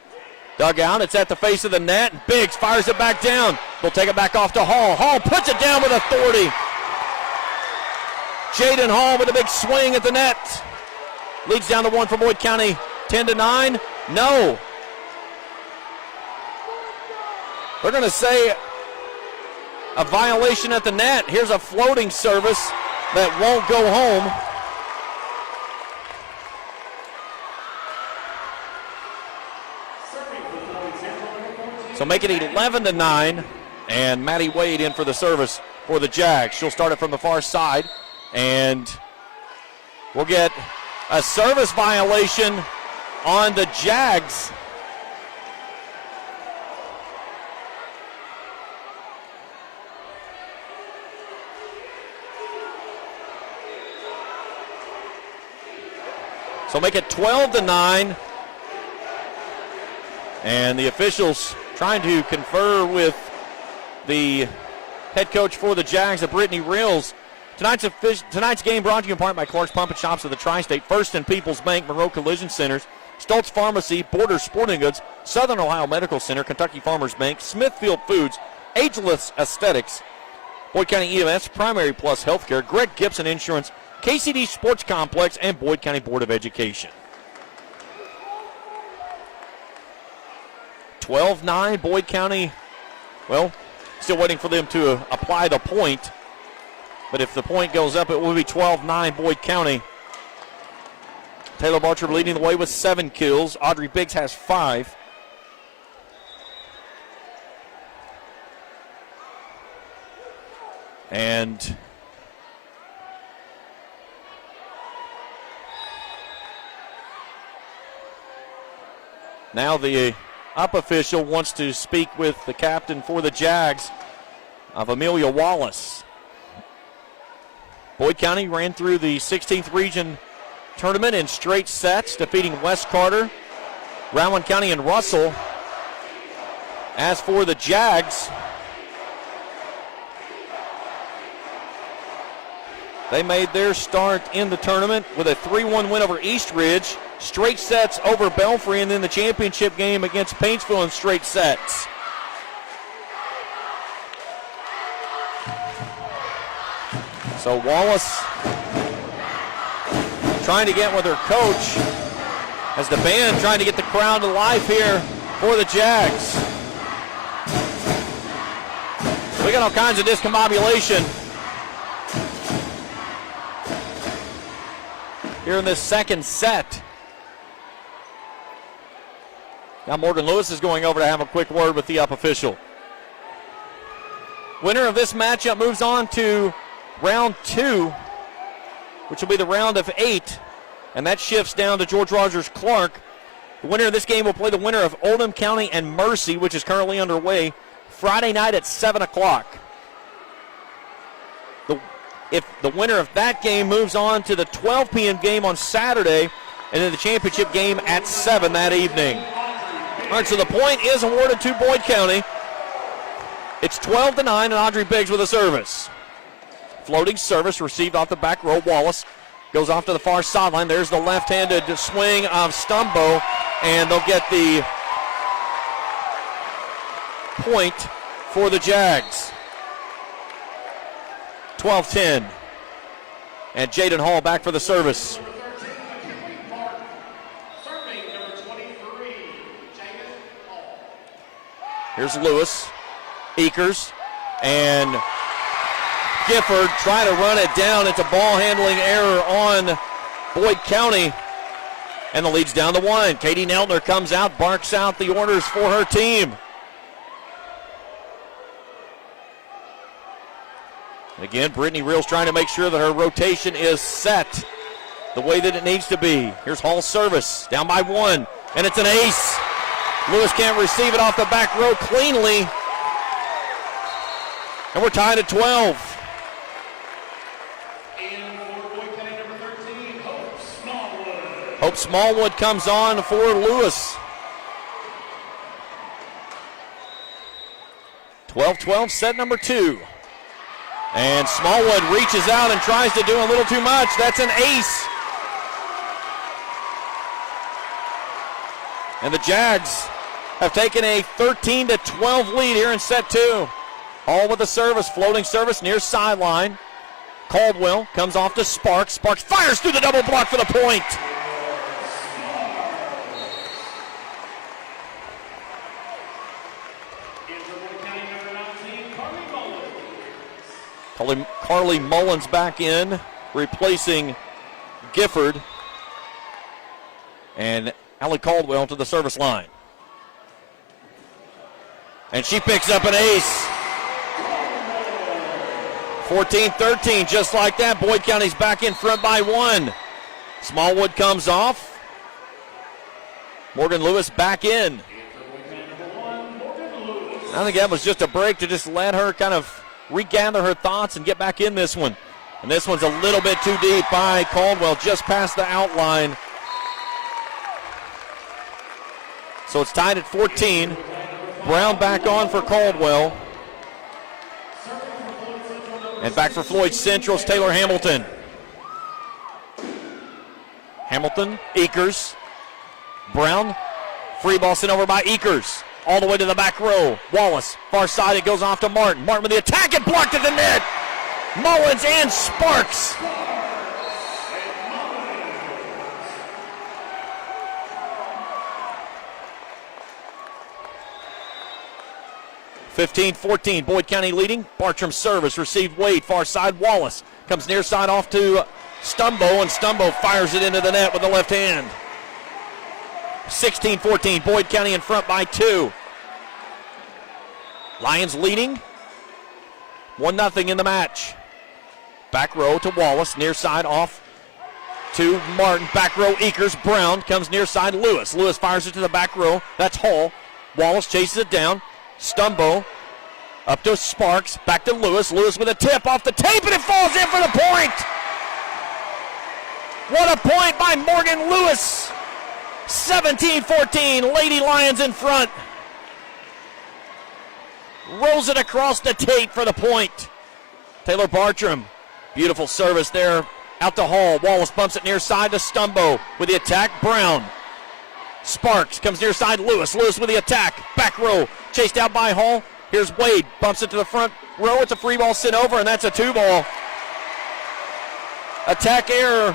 Dug out, it's at the face of the net. Biggs fires it back down. They'll take it back off to Hall. Hall puts it down with authority. Jaden Hall with a big swing at the net. Leads down to 1 for Boyd County, 10-9. No. They're going to say a violation at the net. Here's a floating service that won't go home. So make it 11-9, and Maddie Wade in for the service for the Jags. She'll start it from the far side, and we'll get a service violation on the Jags. So make it 12-9, and the officials trying to confer with the head coach for the Jags, Brittany Rills. Tonight's game brought to you in part by Clark's Pump and Shops of the Tri-State, First and People's Bank, Monroe Collision Centers, Stoltz Pharmacy, Borders Sporting Goods, Southern Ohio Medical Center, Kentucky Farmers Bank, Smithfield Foods, Ageless Aesthetics, Boyd County EMS, Primary Plus Healthcare, Greg Gibson Insurance, KCD Sports Complex, and Boyd County Board of Education. 12-9, Boyd County, well, still waiting for them to apply the point. But if the point goes up, it will be 12-9 Boyd County. Taylor Bartram leading the way with 7 kills. Audrey Biggs has 5. And now the up official wants to speak with the captain for the Jags of Amelia Wallace. Boyd County ran through the 16th region tournament in straight sets, defeating West Carter, Rowan County, and Russell. As for the Jags, they made their start in the tournament with a 3-1 win over East Ridge, straight sets over Belfry, and then the championship game against Paintsville in straight sets. So Wallace trying to get with her coach as the band trying to get the crowd to life here for the Jags. We got all kinds of discombobulation here in this second set. Now Morgan Lewis is going over to have a quick word with the up official. Winner of this matchup moves on to round 2, which will be the round of 8, and that shifts down to George Rogers Clark. The winner of this game will play the winner of Oldham County and Mercy, which is currently underway, Friday night at 7 o'clock. If the winner of that game moves on to the 12 p.m. game on Saturday, and then the championship game at 7 that evening. All right, so the point is awarded to Boyd County. It's 12-9, and Audrey Biggs with a service. Floating service received off the back row. Wallace goes off to the far sideline. There's the left-handed swing of Stumbo, and they'll get the point for the Jags. 12-10. And Jaden Hall back for the service. Here's Lewis, Eakers, and Gifford try to run it down. It's a ball handling error on Boyd County, and the lead's down to 1. Katie Neltner comes out, barks out the orders for her team. Again, Brittany Reels trying to make sure that her rotation is set the way that it needs to be. Here's Hall's service, down by 1, and it's an ace. Lewis can't receive it off the back row cleanly, and we're tied at 12. Hope Smallwood comes on for Lewis. 12-12, set number 2. And Smallwood reaches out and tries to do a little too much. That's an ace. And the Jags have taken a 13-12 lead here in set 2. All with a service, floating service near sideline. Caldwell comes off to Sparks. Sparks fires through the double block for the point. Carly Mullins back in, replacing Gifford. And Allie Caldwell to the service line. And she picks up an ace. 14-13, just like that. Boyd County's back in front by 1. Smallwood comes off. Morgan Lewis back in. I think that was just a break to just let her kind of regather her thoughts and get back in this one. And this one's a little bit too deep by Caldwell, just past the outline. So it's tied at 14. Brown back on for Caldwell. And back for Floyd Central's Taylor Hamilton. Hamilton, Eakers. Brown, free ball sent over by Eakers. All the way to the back row. Wallace, far side, it goes off to Martin. Martin with the attack and blocked at the net. Mullins and Sparks. (15-14), Boyd County leading. Bartram service, received Wade, far side. Wallace comes near side off to Stumbo, and Stumbo fires it into the net with the left hand. 16-14, Boyd County in front by 2. Lions leading 1-0 in the match. Back row to Wallace, near side off to Martin. Back row Eakers. Brown comes near side. Lewis. Lewis fires it to the back row. That's Hall. Wallace chases it down. Stumbo up to Sparks. Back to Lewis. Lewis with a tip off the tape, and it falls in for the point. What a point by Morgan Lewis. 17-14, Lady Lions in front. Rolls it across the tape for the point. Taylor Bartram, beautiful service there. Out to Hall. Wallace bumps it near side to Stumbo with the attack. Brown. Sparks comes near side. Lewis. Lewis with the attack. Back row. Chased out by Hall. Here's Wade. Bumps it to the front row. It's a free ball sent over, and that's a 2 ball. Attack error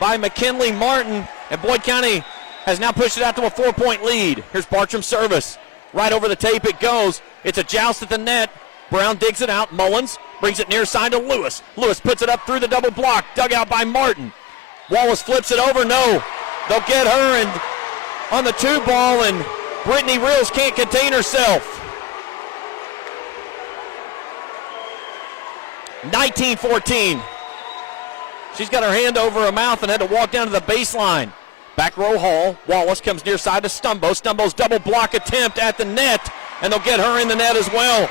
by McKinley Martin, and Boyd County has now pushed it out to a 4-point lead. Here's Bartram's service. Right over the tape it goes. It's a joust at the net. Brown digs it out. Mullins brings it near side to Lewis. Lewis puts it up through the double block. Dug out by Martin. Wallace flips it over. No. They'll get her and on the 2-ball, and Brittany Reels can't contain herself. 19-14. She's got her hand over her mouth and had to walk down to the baseline. Back row Hall. Wallace comes near side to Stumbo. Stumbo's double block attempt at the net, and they'll get her in the net as well.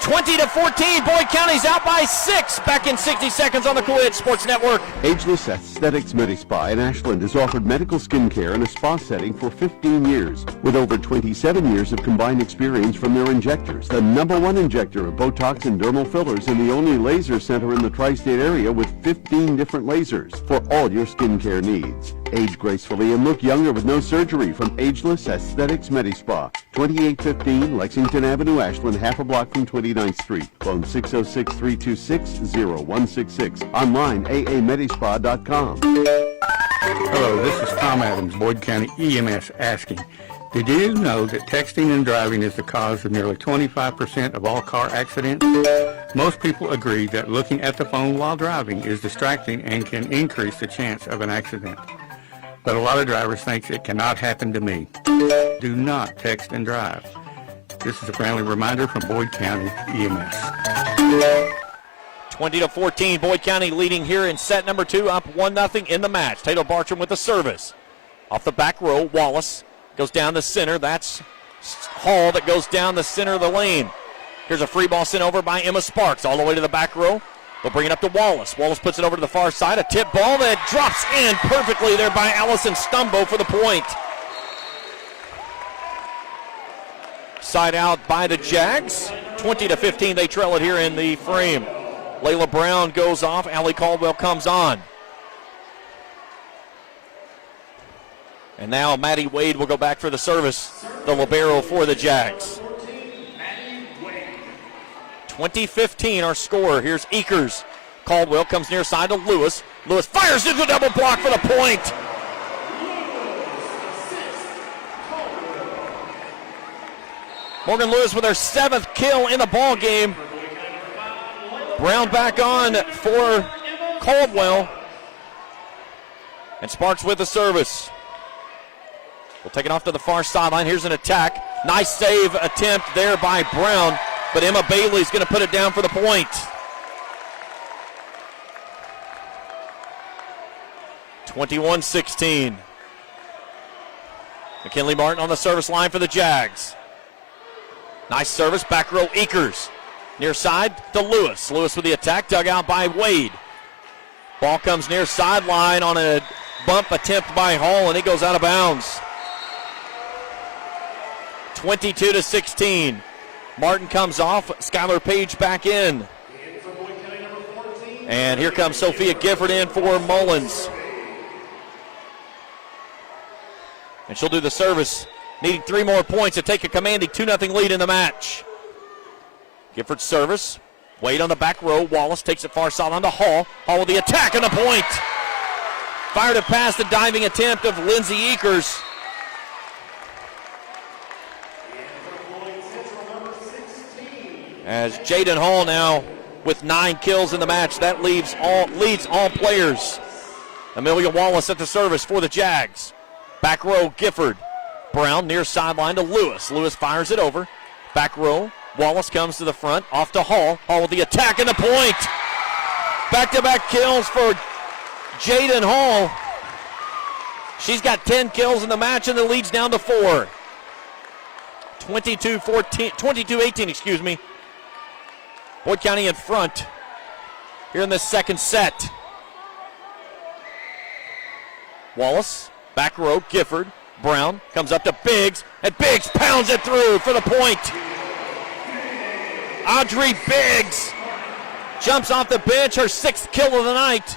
20-14. Boyd County's out by 6. Back in 60 seconds on the Co-Ed Sports Network. Ageless Aesthetics Medi-Spa in Ashland has offered medical skin care in a spa setting for 15 years. With over 27 years of combined experience from their injectors, the #1 injector of Botox and dermal fillers, and the only laser center in the tri-state area with 15 different lasers for all your skin care needs. Age gracefully and look younger with no surgery from Ageless Aesthetics Medi-Spa. 2815 Lexington Avenue, Ashland, half a block from 29th Street. Phone 606-326-0166. Online, aamedispa.com. Hello, this is Tom Adams, Boyd County EMS, asking, did you know that texting and driving is the cause of nearly 25% of all car accidents? Most people agree that looking at the phone while driving is distracting and can increase the chance of an accident. But a lot of drivers think it cannot happen to me. Do not text and drive. This is a friendly reminder from Boyd County EMS. 20-14, Boyd County leading here in set number 2, up 1-0 in the match. Taylor Bartram with the service. Off the back row, Wallace goes down the center. That's Hall that goes down the center of the lane. Here's a free ball sent over by Emma Sparks all the way to the back row. They'll bring it up to Wallace. Wallace puts it over to the far side. A tip ball that drops in perfectly there by Allison Stumbo for the point. Side out by the Jags. 20-15, they trail it here in the frame. Layla Brown goes off. Allie Caldwell comes on. And now Maddie Wade will go back for the service, the libero for the Jags. 20-15, our score. Here's Eakers. Caldwell comes near side to Lewis. Lewis fires into a double block for the point. Morgan Lewis with her 7th kill in the ball game. Brown back on for Caldwell. And Sparks with the service. We'll take it off to the far sideline. Here's an attack. Nice save attempt there by Brown. But Emma Bailey's going to put it down for the point. 21-16. McKinley Martin on the service line for the Jags. Nice service, back row Eakers. Near side to Lewis. Lewis with the attack, dug out by Wade. Ball comes near sideline on a bump attempt by Hall, and it goes out of bounds. 22-16. Martin comes off. Skylar Page back in. And here comes Sophia Gifford in for Mullins. And she'll do the service, needing 3 more points to take a commanding 2-0 lead in the match. Gifford's service. Wade on the back row. Wallace takes it far sideline to Hall. Hall with the attack and the point. Fired it past the diving attempt of Lindsay Eakers. As Jaden Hall now with 9 kills in the match, that leads all players. Amelia Wallace at the service for the Jags. Back row, Gifford. Brown near sideline to Lewis. Lewis fires it over. Back row, Wallace comes to the front, off to Hall. Hall with the attack and the point. Back-to-back kills for Jaden Hall. She's got 10 kills in the match, and the lead's down to 4. 22-18, excuse me. Boyd County in front here in the second set. Wallace, back row, Gifford. Brown comes up to Biggs, and Biggs pounds it through for the point. Audrey Biggs jumps off the bench, her 6th kill of the night.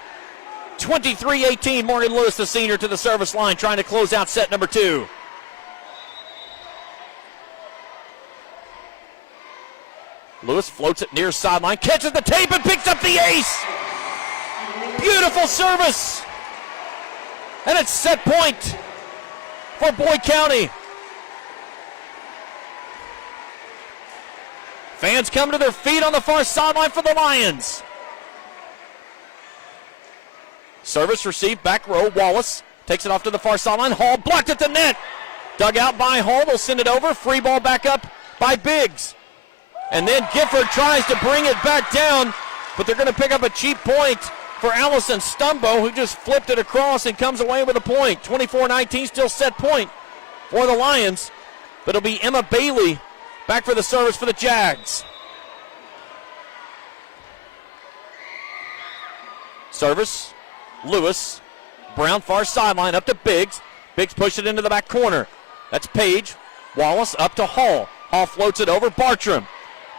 23-18, Morgan Lewis, the senior, to the service line, trying to close out set number 2. Lewis floats it near sideline, catches the tape and picks up the ace. Beautiful service. And it's set point for Boyd County. Fans come to their feet on the far sideline for the Lions. Service received, back row. Wallace takes it off to the far sideline. Hall blocked at the net. Dug out by Hall. They'll send it over. Free ball back up by Biggs. And then Gifford tries to bring it back down, but they're going to pick up a cheap point for Allison Stumbo, who just flipped it across and comes away with a point. 24-19, still set point for the Lions. But it'll be Emma Bailey back for the service for the Jags. Service, Lewis. Brown far sideline up to Biggs. Biggs pushed it into the back corner. That's Page. Wallace up to Hall. Hall floats it over. Bartram.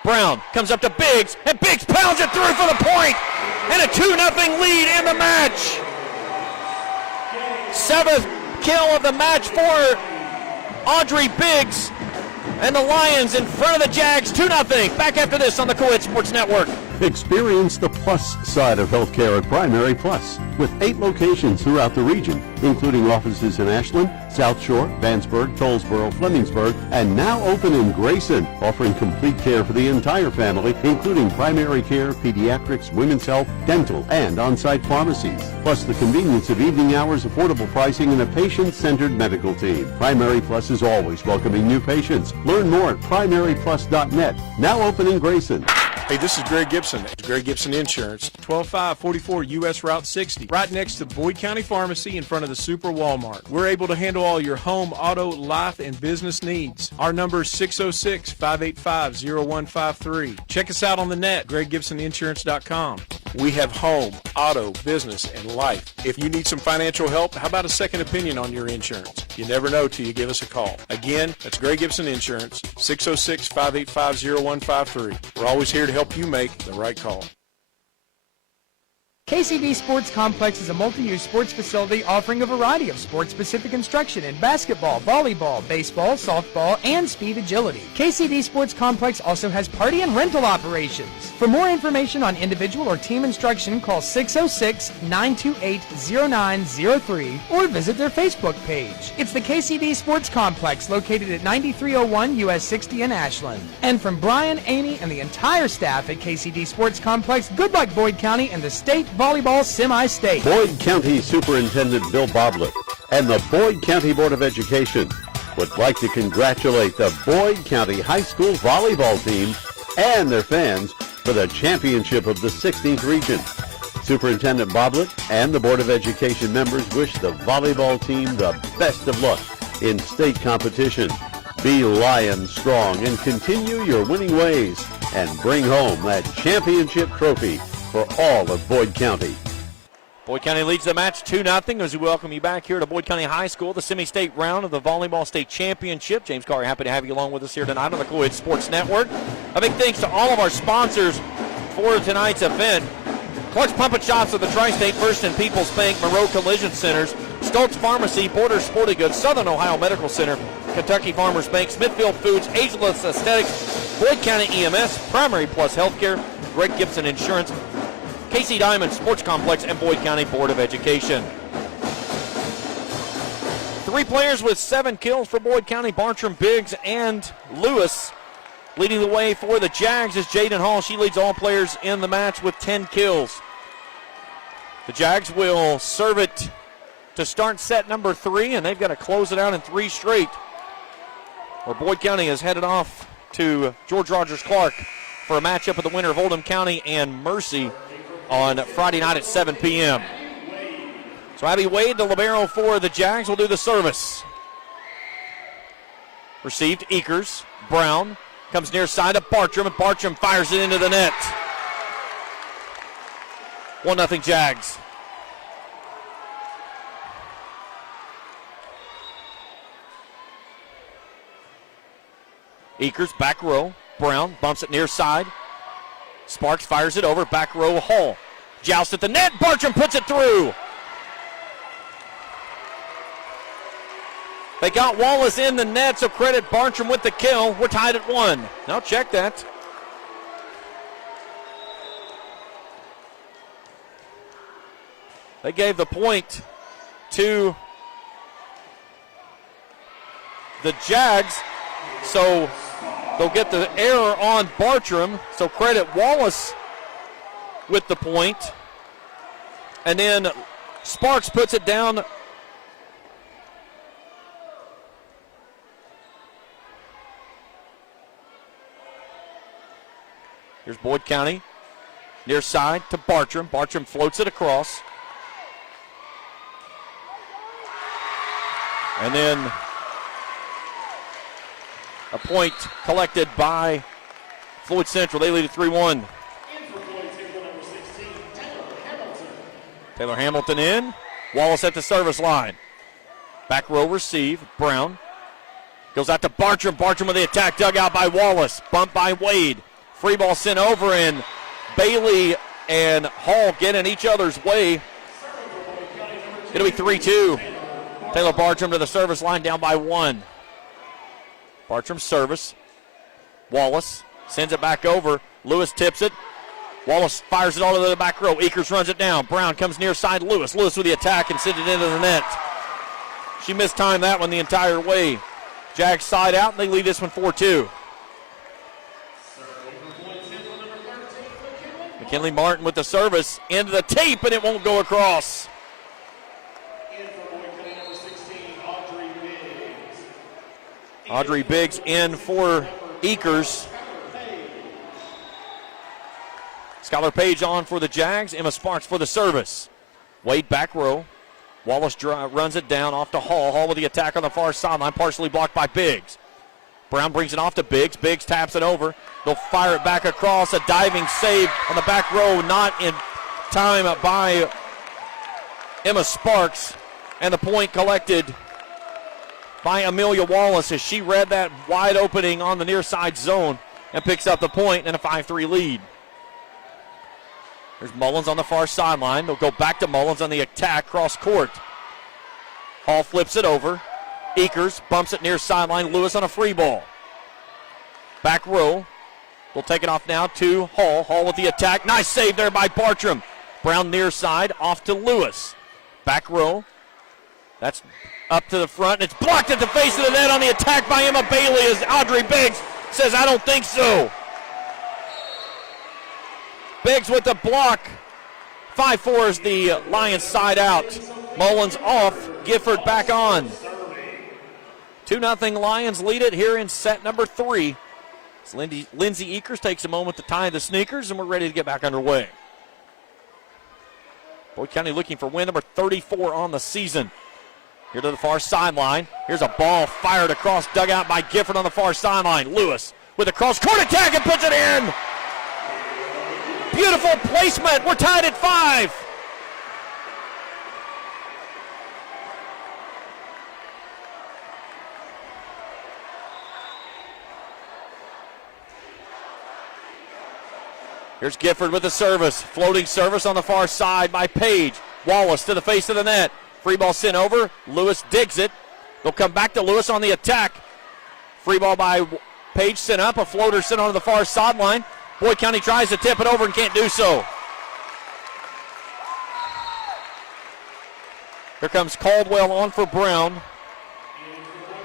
Brown comes up to Biggs, and Biggs pounds it through for the point, and a 2-0 lead in the match. 7th kill of the match for Audrey Biggs, and the Lions in front of the Jags, 2-0. Back after this on the Co-Ed Sports Network. Experience the plus side of healthcare at Primary Plus, with 8 locations throughout the region, including offices in Ashland, South Shore, Vanceburg, Tollsboro, Flemingsburg, and now open in Grayson, offering complete care for the entire family, including primary care, pediatrics, women's health, dental, and on-site pharmacies. Plus the convenience of evening hours, affordable pricing, and a patient-centered medical team. Primary Plus is always welcoming new patients. Learn more at primaryplus.net. Now open in Grayson. Hey, this is Greg Gibson. Greg Gibson Insurance, 12544 U.S. Route 60, right next to Boyd County Pharmacy in front of the Super Walmart. We're able to handle all your home, auto, life, and business needs. Our number is 606-585-0153. Check us out on the net, greggibsoninsurance.com. We have home, auto, business, and life. If you need some financial help, how about a second opinion on your insurance? You never know till you give us a call. Again, that's Greg Gibson Insurance, 606-585-0153. We're always here to help you make the right call. KCD Sports Complex is a multi-use sports facility offering a variety of sports-specific instruction in basketball, volleyball, baseball, softball, and speed agility. KCD Sports Complex also has party and rental operations. For more information on individual or team instruction, call 606-928-0903 or visit their Facebook page. It's the KCD Sports Complex located at 9301 US 60 in Ashland. And from Brian, Amy, and the entire staff at KCD Sports Complex, good luck Boyd County and the state volleyball semi-state. Boyd County Superintendent Bill Boblett and the Boyd County Board of Education would like to congratulate the Boyd County High School volleyball team and their fans for the championship of the 16th region. Superintendent Boblett and the Board of Education members wish the volleyball team the best of luck in state competition. Be Lion strong and continue your winning ways and bring home that championship trophy for all of Boyd County. Boyd County leads the match 2-0 as we welcome you back here to Boyd County High School, the semi-state round of the Volleyball State Championship. James Carr, happy to have you along with us here tonight on the Co-Ed Sports Network. A big thanks to all of our sponsors for tonight's event. Clark's Pump and Shops of the Tri-State, First and People's Bank, Monroe Collision Centers, Stoltz Pharmacy, Border Sporting Goods, Southern Ohio Medical Center, Kentucky Farmers Bank, Smithfield Foods, Ageless Aesthetics, Boyd County EMS, Primary Plus Healthcare, Greg Gibson Insurance, KC Diamond Sports Complex, and Boyd County Board of Education. 3 players with 7 kills for Boyd County, Bartram, Biggs, and Lewis. Leading the way for the Jags is Jaden Hall. She leads all players in the match with 10 kills. The Jags will serve it to start set number 3, and they've got to close it out in 3 straight. Where Boyd County is headed off to George Rogers Clark for a matchup of the winner of Oldham County and Mercy on Friday night at 7 p.m. So Abby Wade, the libero for the Jags, will do the service. Received, Eakers. Brown comes near side of Bartram, and Bartram fires it into the net. 1-0 Jags. Eakers, back row. Brown bumps it near side. Sparks fires it over, back row Hall. Joust at the net, Bartram puts it through. They got Wallace in the net, so credit Bartram with the kill. We're tied at 1. Now check that. They gave the point to the Jags, so they'll get the error on Bartram. So credit Wallace with the point. And then Sparks puts it down. Here's Boyd County. Near side to Bartram. Bartram floats it across. And then a point collected by Floyd Central. They lead at 3-1. Taylor Hamilton in. Wallace at the service line. Back row receive. Brown goes out to Bartram. Bartram with the attack. Dug out by Wallace. Bumped by Wade. Free ball sent over, and Bailey and Hall get in each other's way. It'll be 3-2. Taylor Bartram to the service line, down by 1. Bartram's service. Wallace sends it back over. Lewis tips it. Wallace fires it all to the back row. Eakers runs it down. Brown comes near side Lewis. Lewis with the attack and sends it into the net. She mistimed that one the entire way. Jags side out, and they lead this one 4-2. McKinley Martin with the service into the tape, and it won't go across. Audrey Biggs in for Eakers. Skylar Page on for the Jags. Emma Sparks for the service. Wade back row. Wallace runs it down off to Hall. Hall with the attack on the far sideline, partially blocked by Biggs. Brown brings it off to Biggs. Biggs taps it over. They'll fire it back across. A diving save on the back row, not in time by Emma Sparks. And the point collected by Amelia Wallace as she read that wide opening on the near side zone and picks up the point and a 5-3 lead. There's Mullins on the far sideline. They'll go back to Mullins on the attack, cross court. Hall flips it over. Eakers bumps it near sideline. Lewis on a free ball. Back row. We'll take it off now to Hall. Hall with the attack. Nice save there by Bartram. Brown near side, off to Lewis. Back row. That's up to the front. It's blocked at the face of the net on the attack by Emma Bailey as Audrey Biggs says, I don't think so. Biggs with the block. 5-4 is the Lions side out. Mullins off. Gifford back on. 2-0 Lions lead it here in set number 3. So Lindsay Eakers takes a moment to tie the sneakers, and we're ready to get back underway. Boyd County looking for win number 34 on the season. Here to the far sideline. Here's a ball fired across dugout by Gifford on the far sideline. Lewis with a cross-court attack and puts it in. Beautiful placement. We're tied at 5. Here's Gifford with the service. Floating service on the far side by Page. Wallace to the face of the net. Free ball sent over. Lewis digs it. They'll come back to Lewis on the attack. Free ball by Page sent up. A floater sent onto the far sideline. Boyd County tries to tip it over and can't do so. Here comes Caldwell on for Brown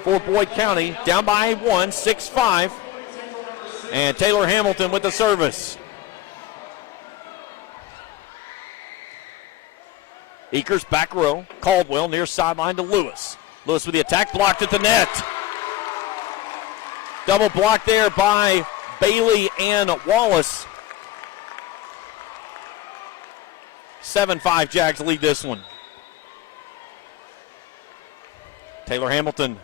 for Boyd County. Down by 1, 6-5. And Taylor Hamilton with the service. Eakers back row. Caldwell near sideline to Lewis. Lewis with the attack, blocked at the net. Double block there by Bailey and Wallace. 7-5 Jags lead this one. Taylor Hamilton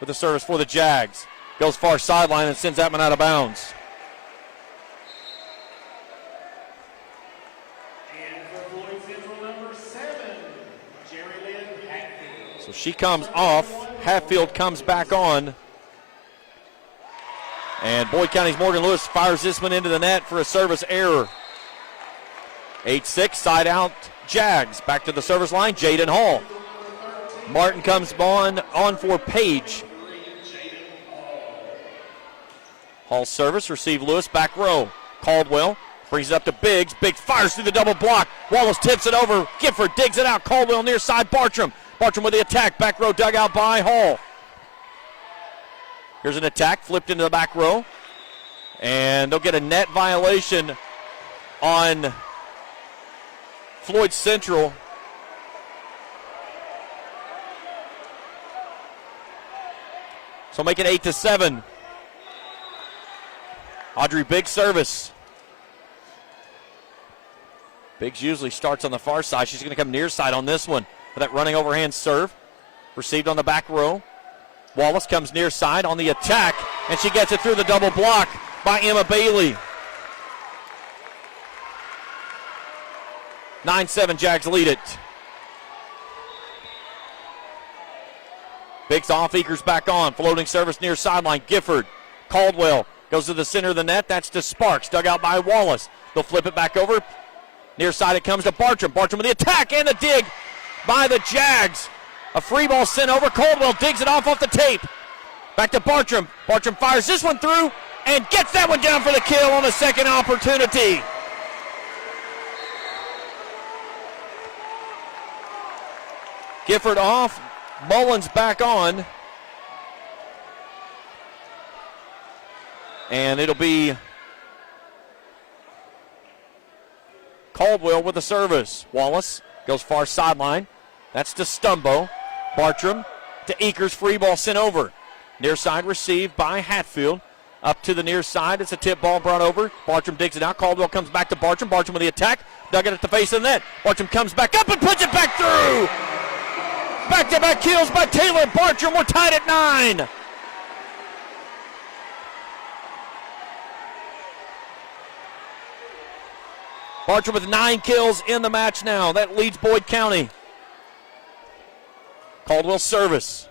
with the service for the Jags. Goes far sideline and sends that one out of bounds. So she comes off. Hatfield comes back on. And Boyd County's Morgan Lewis fires this one into the net for a service error. 8-6, side out, Jags. Back to the service line, Jaden Hall. Martin comes on for Page. Hall service, receive Lewis, back row. Caldwell Brings it up to Biggs. Biggs fires through the double block. Wallace tips it over. Gifford digs it out. Caldwell near side. Bartram. Bartram with the attack. Back row dugout by Hall. Here's an attack. Flipped into the back row. And they'll get a net violation on Floyd Central. So make it 8-7. Audrey Biggs service. Biggs usually starts on the far side. She's going to come near side on this one with that running overhand serve. Received on the back row. Wallace comes near side on the attack, and she gets it through the double block by Emma Bailey. 9-7, Jags lead it. Biggs off, Eakers back on. Floating service near sideline. Gifford. Caldwell goes to the center of the net. That's to Sparks. Dug out by Wallace. They'll flip it back over. Near side it comes to Bartram. Bartram with the attack and the dig by the Jags. A free ball sent over. Caldwell digs it off the tape. Back to Bartram. Bartram fires this one through and gets that one down for the kill on the second opportunity. Gifford off. Mullins back on. And it'll be Caldwell with the service. Wallace goes far sideline. That's to Stumbo. Bartram to Eakers. Free ball sent over. Near side received by Hatfield. Up to the near side. It's a tip ball brought over. Bartram digs it out. Caldwell comes back to Bartram. Bartram with the attack. Dug it at the face of the net. Bartram comes back up and puts it back through. Back-to-back kills by Taylor Bartram. We're tied at 9. Bartram with 9 kills in the match now. That leads Boyd County. Caldwell service.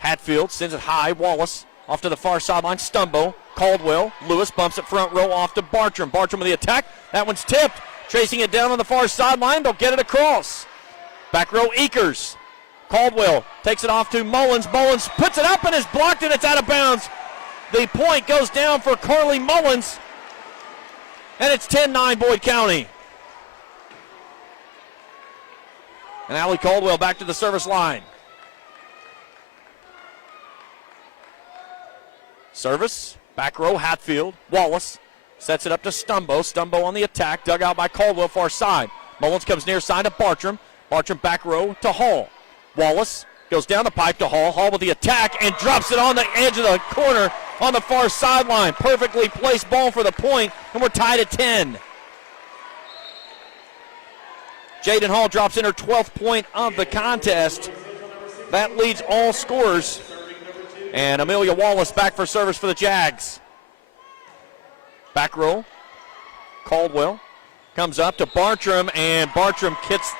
Hatfield sends it high. Wallace off to the far sideline. Stumbo. Caldwell. Lewis bumps it front row off to Bartram. Bartram with the attack. That one's tipped. Chasing it down on the far sideline. They'll get it across. Back row Eakers. Caldwell takes it off to Mullins. Mullins puts it up and is blocked and it's out of bounds. The point goes down for Carly Mullins. And it's 10-9 Boyd County. And Allie Caldwell back to the service line. Service, back row, Hatfield. Wallace sets it up to Stumbo. Stumbo on the attack, dug out by Caldwell, far side. Mullins comes near side to Bartram. Bartram back row to Hall. Wallace goes down the pipe to Hall. Hall with the attack and drops it on the edge of the corner on the far sideline. Perfectly placed ball for the point, and we're tied at 10. Jaden Hall drops in her 12th point of the contest. That leads all scorers. And Amelia Wallace back for service for the Jags. Back row. Caldwell comes up to Bartram, and Bartram gets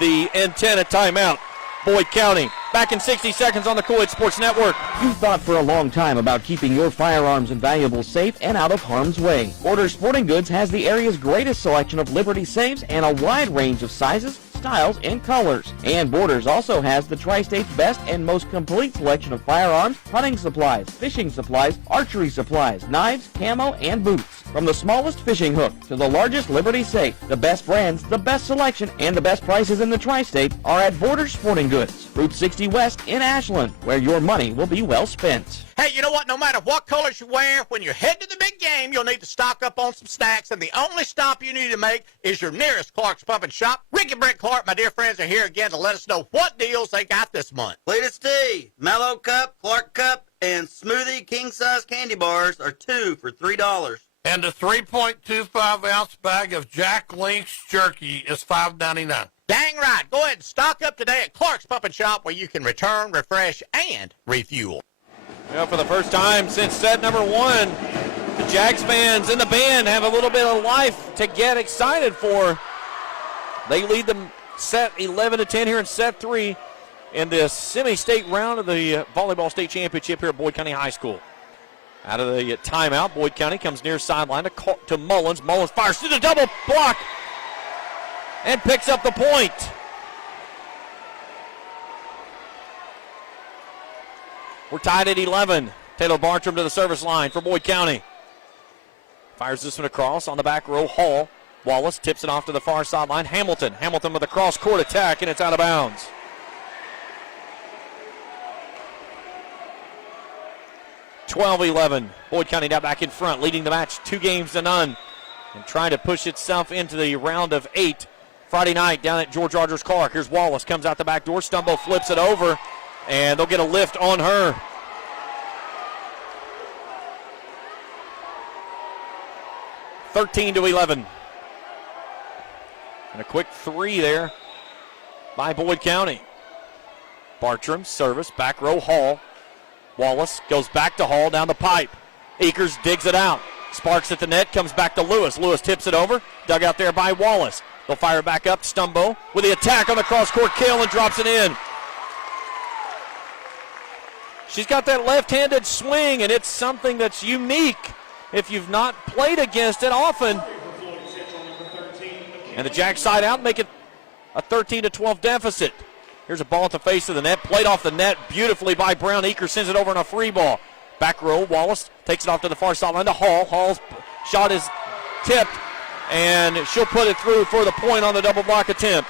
the antenna timeout. Boyd County back in 60 seconds on the Coed Sports Network. You've thought for a long time about keeping your firearms and valuables safe and out of harm's way. Borders Sporting Goods has the area's greatest selection of Liberty safes and a wide range of sizes, styles, and colors. And Borders also has the Tri-State's best and most complete selection of firearms, hunting supplies, fishing supplies, archery supplies, knives, camo, and boots. From the smallest fishing hook to the largest Liberty safe, the best brands, the best selection, and the best prices in the Tri-State are at Borders Sporting Goods, Route 60 West in Ashland, where your money will be well spent. Hey, you know what? No matter what colors you wear, when you head to the big game, you'll need to stock up on some snacks, and the only stop you need to make is your nearest Clark's Pump and Shop. Rick and Brent Clark, my dear friends, are here again to let us know what deals they got this month. Latest tea, Mellow Cup, Clark Cup, and Smoothie king-size candy bars are 2 for $3. And a 3.25-ounce bag of Jack Link's jerky is $5.99. Dang right. Go ahead and stock up today at Clark's Pump and Shop, where you can return, refresh, and refuel. Well, for the first time since set number 1, the Jags fans in the band have a little bit of life to get excited for. They lead them set 11-10 here in set 3 in the semi-state round of the Volleyball State Championship here at Boyd County High School. Out of the timeout, Boyd County comes near sideline to Mullins. Mullins fires through the double block and picks up the point. We're tied at 11. Taylor Bartram to the service line for Boyd County. Fires this one across on the back row. Hall. Wallace tips it off to the far sideline. Hamilton with a cross-court attack, and it's out of bounds. (12-11). Boyd County now back in front, leading the match 2-0, and trying to push itself into the round of 8 Friday night down at George Rogers Clark. Here's Wallace, comes out the back door. Stumbo flips it over, and they'll get a lift on her. (13-11). And a quick 3 there by Boyd County. Bartram, service, back row, Hall. Wallace goes back to Hall, down the pipe. Akers digs it out. Sparks at the net, comes back to Lewis. Lewis tips it over, dug out there by Wallace. They'll fire it back up. Stumbo with the attack on the cross-court kill and drops it in. She's got that left-handed swing, and it's something that's unique if you've not played against it often. And the Jacks side out, make it a 13-12 deficit. Here's a ball at the face of the net, played off the net beautifully by Brown. Eaker sends it over on a free ball. Back row, Wallace takes it off to the far sideline to Hall. Hall's shot is tipped, and she'll put it through for the point on the double block attempt.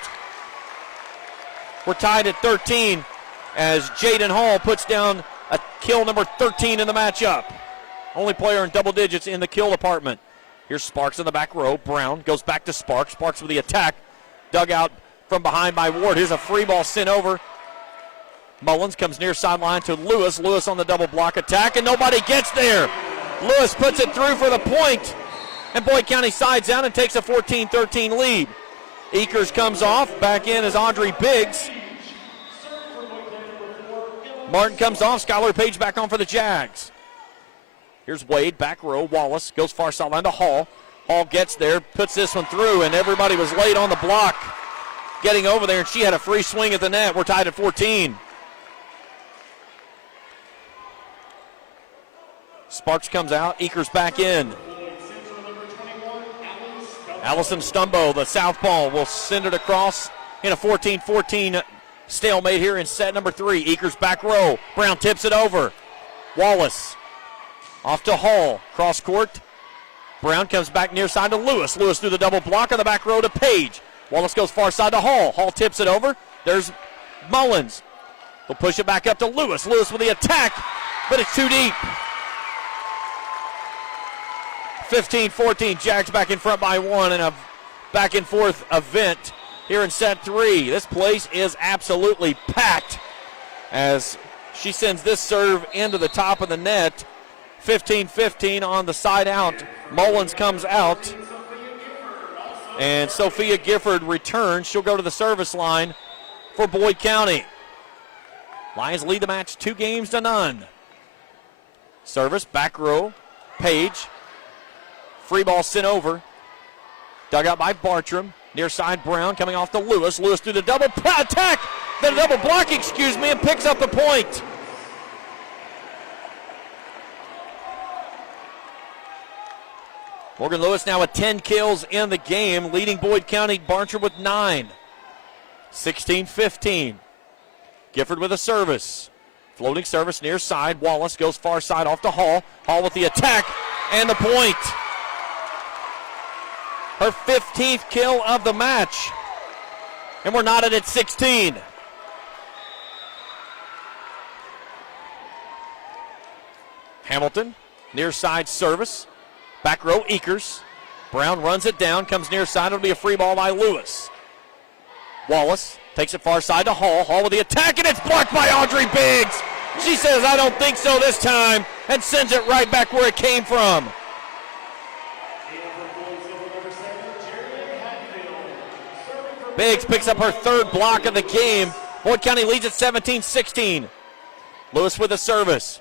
We're tied at 13 as Jaden Hall puts down a kill number 13 in the matchup. Only player in double digits in the kill department. Here's Sparks in the back row. Brown goes back to Sparks. Sparks with the attack. Dug out from behind by Ward. Here's a free ball sent over. Mullins comes near sideline to Lewis. Lewis on the double block attack, and nobody gets there. Lewis puts it through for the point, and Boyd County sides out and takes a 14-13 lead. Akers comes off. Back in is Audrey Biggs. Martin comes off. Skylar Page back on for the Jags. Here's Wade, back row. Wallace goes far sideline to Hall. Hall gets there, puts this one through, and everybody was late on the block getting over there, and she had a free swing at the net. We're tied at 14. Sparks comes out. Akers back in. Allison Stumbo, the southpaw, will send it across in a 14-14 stalemate here in set number 3. Akers back row. Brown tips it over. Wallace off to Hall. Cross court. Brown comes back near side to Lewis. Lewis through the double block on the back row to Page. Wallace goes far side to Hall. Hall tips it over. There's Mullins. They'll push it back up to Lewis. Lewis with the attack, but it's too deep. 15-14. Jags back in front by 1 in a back and forth event here in set 3. This place is absolutely packed as she sends this serve into the top of the net. 15-15 on the side out. Mullins comes out, and Sophia Gifford returns. She'll go to the service line for Boyd County. Lions lead the match 2-0. Service, back row, Page. Free ball sent over. Dug out by Bartram. Near side, Brown coming off to Lewis. Lewis through the double attack, the double block, and picks up the point. Morgan Lewis now with 10 kills in the game, leading Boyd County. Bartram with 9. 16-15. Gifford with a service. Floating service near side. Wallace goes far side off to Hall. Hall with the attack and the point. Her 15th kill of the match. And we're knotted at 16. Hamilton, near side service. Back row, Akers. Brown runs it down, comes near side. It'll be a free ball by Lewis. Wallace takes it far side to Hall. Hall with the attack, and it's blocked by Audrey Biggs. She says, I don't think so this time, and sends it right back where it came from. Biggs picks up her 3rd block of the game. Boyd County leads at 17-16. Lewis with a service.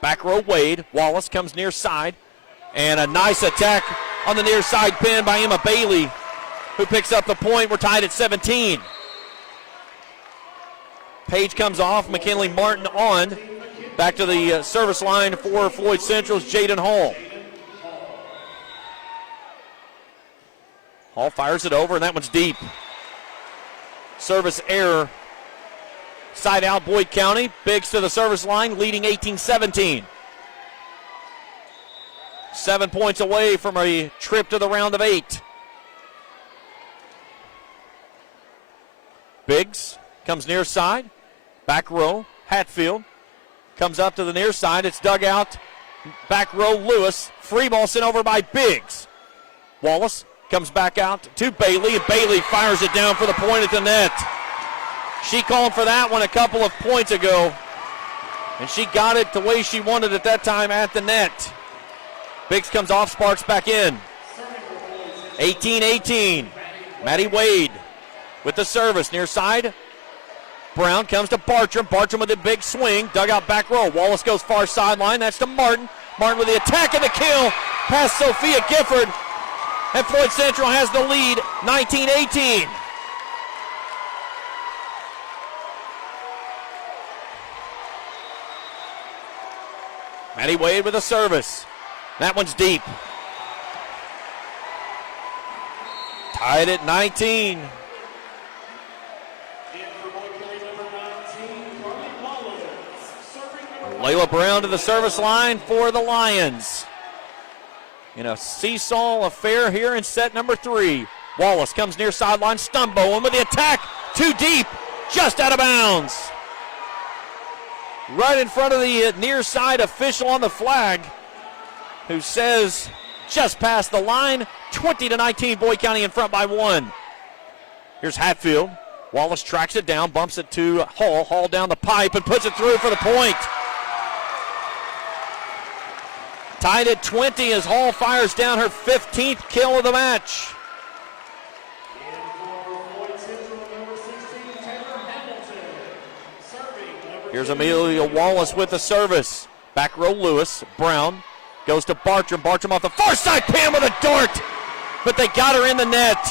Back row, Wade. Wallace comes near side. And a nice attack on the near side pin by Emma Bailey, who picks up the point. We're tied at 17. Page comes off. McKinley Martin on. Back to the service line for Floyd Central's Jaden Hall. Hall fires it over, and that one's deep. Service error. Side out, Boyd County. Biggs to the service line, leading 18-17. 7 points away from a trip to the round of 8. Biggs comes near side. Back row, Hatfield. Comes up to the near side. It's dug out. Back row, Lewis. Free ball sent over by Biggs. Wallace comes back out to Bailey, and Bailey fires it down for the point at the net. She called for that one a couple of points ago, and she got it the way she wanted it that time at the net. Biggs comes off, Sparks back in. 18-18. Maddie Wade with the service near side. Brown comes to Bartram. Bartram with a big swing. Dug out back row. Wallace goes far sideline. That's to Martin. Martin with the attack and the kill. Past Sophia Gifford. And Floyd Central has the lead, 19-18. Maddie Wade with a service. That one's deep. Tied at 19. Layla Brown to the service line for the Lions. In a seesaw affair here in set number 3. Wallace comes near sideline. Stumbo, and with the attack, too deep, just out of bounds. Right in front of the near side official on the flag, who says just past the line. 20-19, Boyd County in front by 1. Here's Hatfield. Wallace tracks it down, bumps it to Hall. Hall down the pipe and puts it through for the point. Tied at 20 as Hall fires down her 15th kill of the match. Here's Amelia Wallace with the service. Back row Lewis. Brown goes to Bartram. Bartram off the far side pin with a dart, but they got her in the net.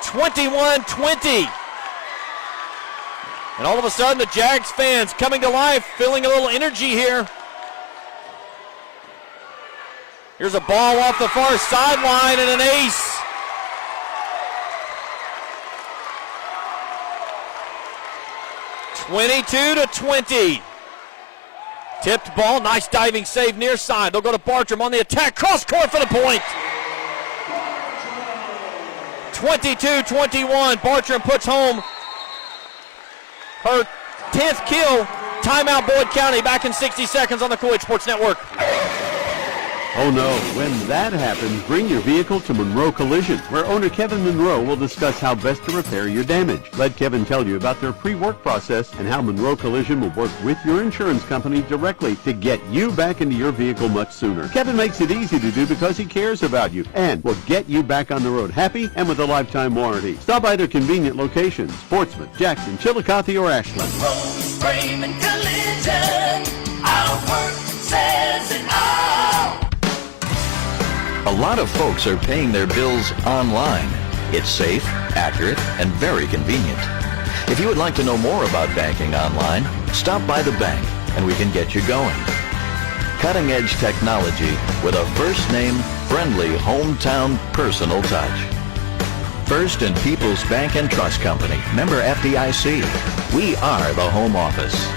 21-20. And all of a sudden, the Jags fans coming to life, feeling a little energy here. Here's a ball off the far sideline and an ace. (22-20). Tipped ball, nice diving save near side. They'll go to Bartram on the attack, cross court for the point. 22-21. Bartram puts home her 10th kill. Timeout, Boyd County. Back in 60 seconds on the Coolidge Sports Network. Oh no, when that happens, bring your vehicle to Monroe Collision, where owner Kevin Monroe will discuss how best to repair your damage. Let Kevin tell you about their pre-work process and how Monroe Collision will work with your insurance company directly to get you back into your vehicle much sooner. Kevin makes it easy to do because he cares about you and will get you back on the road happy and with a lifetime warranty. Stop by their convenient locations, Portsmouth, Jackson, Chillicothe, or Ashland. Rose Raymond Collision, our work says it all. A lot of folks are paying their bills online. It's safe, accurate, and very convenient. If you would like to know more about banking online, stop by the bank and we can get you going. Cutting-edge technology with a first-name, friendly, hometown, personal touch. First and People's Bank and Trust Company, member FDIC. We are the home office.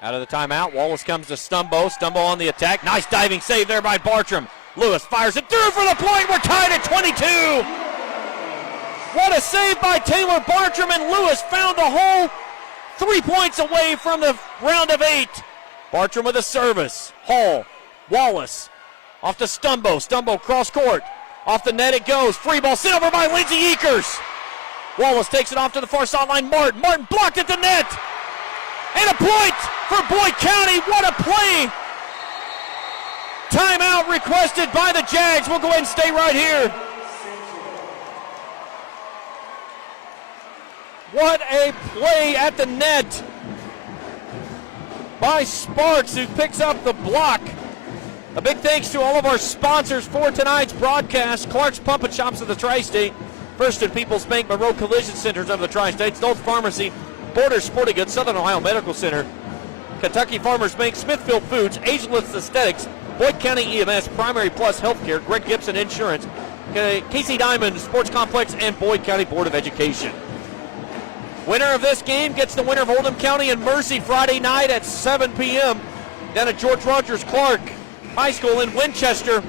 Out of the timeout, Wallace comes to Stumbo. Stumbo on the attack. Nice diving save there by Bartram. Lewis fires it through for the point. We're tied at 22. What a save by Taylor Bartram, and Lewis found the hole 3 points away from the round of 8. Bartram with a service. Hall, Wallace, off to Stumbo. Stumbo cross court. Off the net it goes. Free ball sent over by Lindsay Eakers. Wallace takes it off to the far sideline. Martin blocked at the net. And a point for Boyd County. What a play. Timeout requested by the Jags. We'll go ahead and stay right here. What a play at the net by Sparks, who picks up the block. A big thanks to all of our sponsors for tonight's broadcast. Clark's Pump and Shops of the Tri-State, First and People's Bank, Monroe Collision Centers of the Tri-States, North Pharmacy, Borders Sporting Goods, Southern Ohio Medical Center, Kentucky Farmers Bank, Smithfield Foods, Ageless Aesthetics, Boyd County EMS, Primary Plus Healthcare, Greg Gibson Insurance, Casey Diamond Sports Complex, and Boyd County Board of Education. Winner of this game gets the winner of Oldham County and Mercy Friday night at 7 p.m. down at George Rogers Clark High School in Winchester.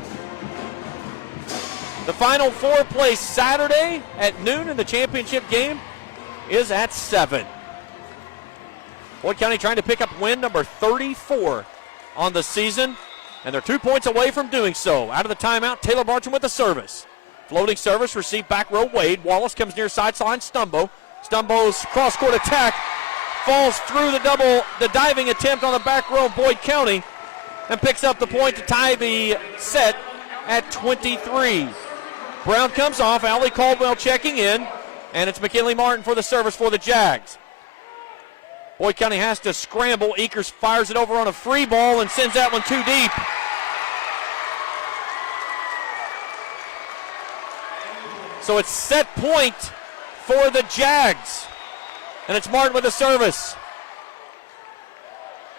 The Final Four plays Saturday at noon, and the championship game is at 7. Floyd County trying to pick up win number 34 on the season, and they're 2 points away from doing so. Out of the timeout, Taylor Bartram with the service. Floating service, received back row Wade. Wallace comes near sideline, Stumbo. Stumbo's cross-court attack falls through the diving attempt on the back row of Boyd County and picks up the point to tie the set at 23. Brown comes off, Allie Caldwell checking in, and it's McKinley Martin for the service for the Jags. Boyd County has to scramble. Eakers fires it over on a free ball and sends that one too deep. So it's set point for the Jags. And it's Martin with the service.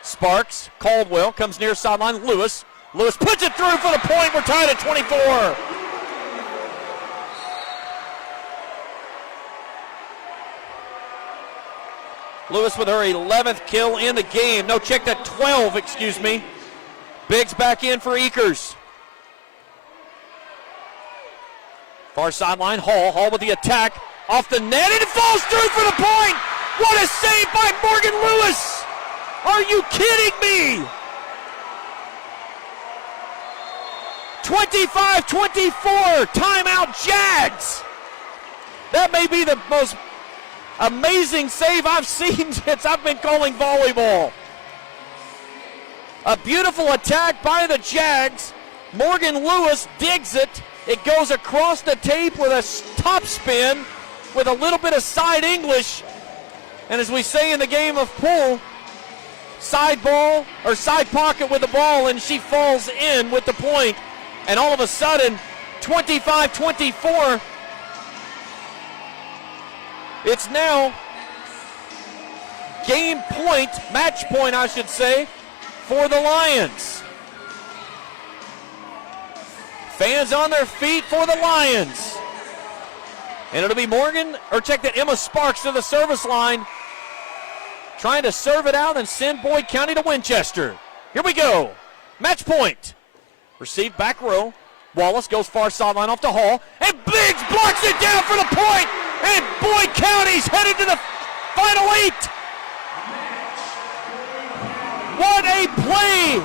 Sparks, Caldwell comes near sideline. Lewis puts it through for the point. We're tied at 24. Lewis with her 11th kill in the game. No, check that 12, excuse me. Biggs back in for Eakers. Far sideline, Hall with the attack. Off the net, and it falls through for the point. What a save by Morgan Lewis. Are you kidding me? 25-24, timeout Jags. That may be the most amazing save I've seen since I've been calling volleyball. A beautiful attack by the Jags. Morgan Lewis digs it. It goes across the tape with a top spin with a little bit of side English. And as we say in the game of pool, side ball or side pocket with the ball, and she falls in with the point. And all of a sudden, 25-24. It's now game point, match point, I should say, for the Lions. Fans on their feet for the Lions. And it'll be Emma Sparks to the service line, trying to serve it out and send Boyd County to Winchester. Here we go. Match point. Received back row. Wallace goes far sideline off to Hall, and Biggs blocks it down for the point. And Boyd County's headed to the final 8. What a play!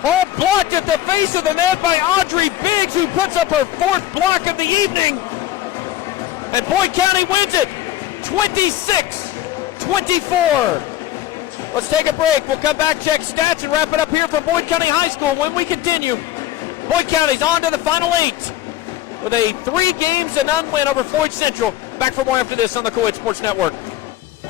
Hall blocked at the face of the net by Audrey Biggs, who puts up her 4th block of the evening. And Boyd County wins it, 26-24. Let's take a break. We'll come back, check stats, and wrap it up here from Boyd County High School. When we continue, Boyd County's on to the final 8 with a 3 games and none win over Floyd Central. Back for more after this on the Co-Ed Sports Network.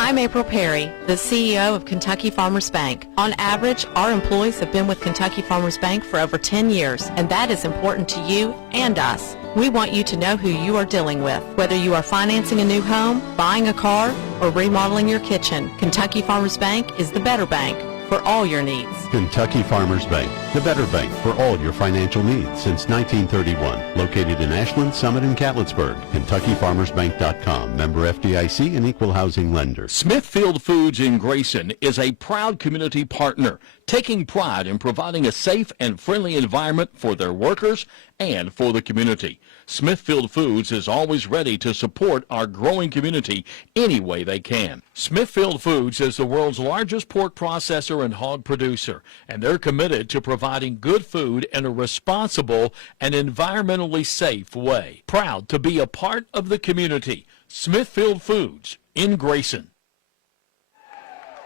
I'm April Perry, the CEO of Kentucky Farmers Bank. On average, our employees have been with Kentucky Farmers Bank for over 10 years, and that is important to you and us. We want you to know who you are dealing with. Whether you are financing a new home, buying a car, or remodeling your kitchen, Kentucky Farmers Bank is the better bank for all your needs. Kentucky Farmers Bank, the better bank for all your financial needs since 1931. Located in Ashland, Summit, and Catlettsburg. KentuckyFarmersBank.com. Member FDIC and Equal Housing Lender. Smithfield Foods in Grayson is a proud community partner, taking pride in providing a safe and friendly environment for their workers and for the community. Smithfield Foods is always ready to support our growing community any way they can. Smithfield Foods is the world's largest pork processor and hog producer, and they're committed to providing good food in a responsible and environmentally safe way. Proud to be a part of the community. Smithfield Foods in Grayson.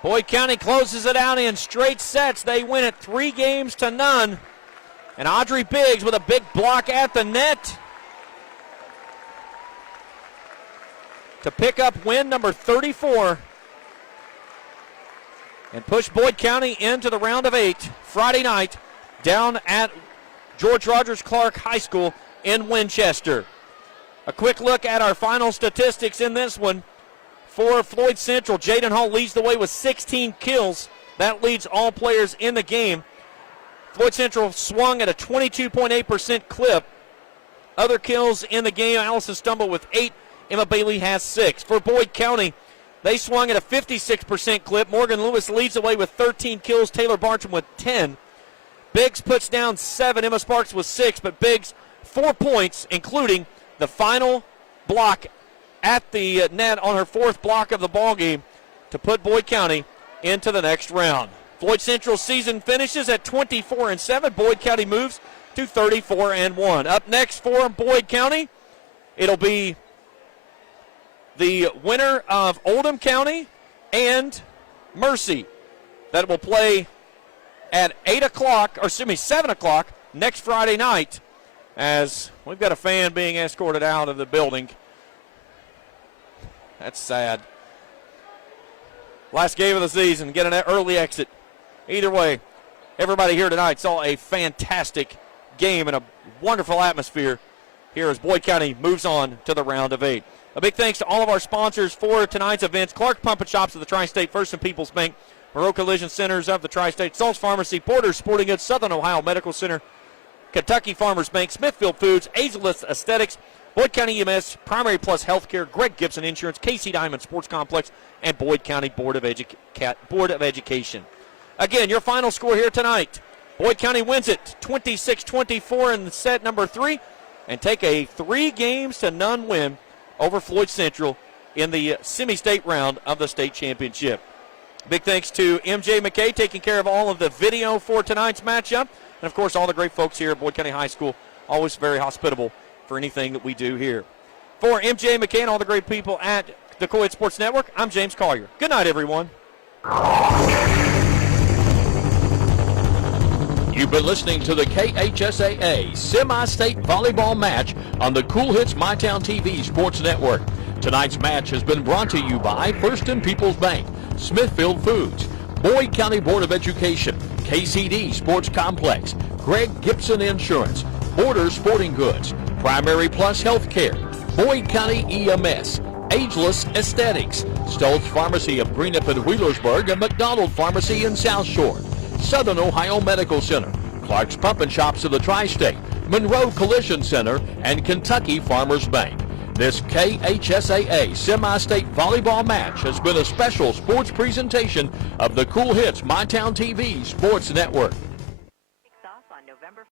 Boyd County closes it out in straight sets. They win it 3 games to none. And Audrey Biggs with a big block at the net to pick up win number 34 and push Boyd County into the round of 8 Friday night down at George Rogers Clark High School in Winchester. A quick look at our final statistics in this one. For Floyd Central, Jaden Hall leads the way with 16 kills. That leads all players in the game. Floyd Central swung at a 22.8% clip. Other kills in the game, Allison Stumble with 8 Emma Bailey has 6. For Boyd County, they swung at a 56% clip. Morgan Lewis leads the way with 13 kills. Taylor Bartram with 10. Biggs puts down 7. Emma Sparks with 6, but Biggs 4 points, including the final block at the net on her 4th block of the ball game to put Boyd County into the next round. Floyd Central season finishes at 24-7. Boyd County moves to 34-1. Up next for Boyd County, it'll be the winner of Oldham County and Mercy that will play at 7 o'clock next Friday night, as we've got a fan being escorted out of the building. That's sad. Last game of the season, get an early exit. Either way, everybody here tonight saw a fantastic game and a wonderful atmosphere here as Boyd County moves on to the round of 8. A big thanks to all of our sponsors for tonight's events: Clark Pump and Shops of the Tri-State, First and People's Bank, Moreau Collision Centers of the Tri-State, Salts Pharmacy, Porter's Sporting Goods, Southern Ohio Medical Center, Kentucky Farmers Bank, Smithfield Foods, Ageless Aesthetics, Boyd County EMS, Primary Plus Healthcare, Greg Gibson Insurance, KC Diamond Sports Complex, and Boyd County Board of Education. Again, your final score here tonight: Boyd County wins it 26-24 in set number 3 and take a 3-0 win over Floyd Central in the semi-state round of the state championship. Big thanks to MJ McKay taking care of all of the video for tonight's matchup. And, of course, all the great folks here at Boyd County High School, always very hospitable for anything that we do here. For MJ McKay and all the great people at the Co-Ed Sports Network, I'm James Collier. Good night, everyone. You've been listening to the KHSAA semi-state volleyball match on the Cool Hits MyTown TV Sports Network. Tonight's match has been brought to you by First and People's Bank, Smithfield Foods, Boyd County Board of Education, KCD Sports Complex, Greg Gibson Insurance, Border Sporting Goods, Primary Plus Healthcare, Boyd County EMS, Ageless Aesthetics, Stoltz Pharmacy of Greenup and Wheelersburg, and McDonald Pharmacy in South Shore, Southern Ohio Medical Center, Clark's Pump and Shops of the Tri-State, Monroe Collision Center, and Kentucky Farmers Bank. This KHSAA semi-state volleyball match has been a special sports presentation of the Cool Hits MyTown TV Sports Network.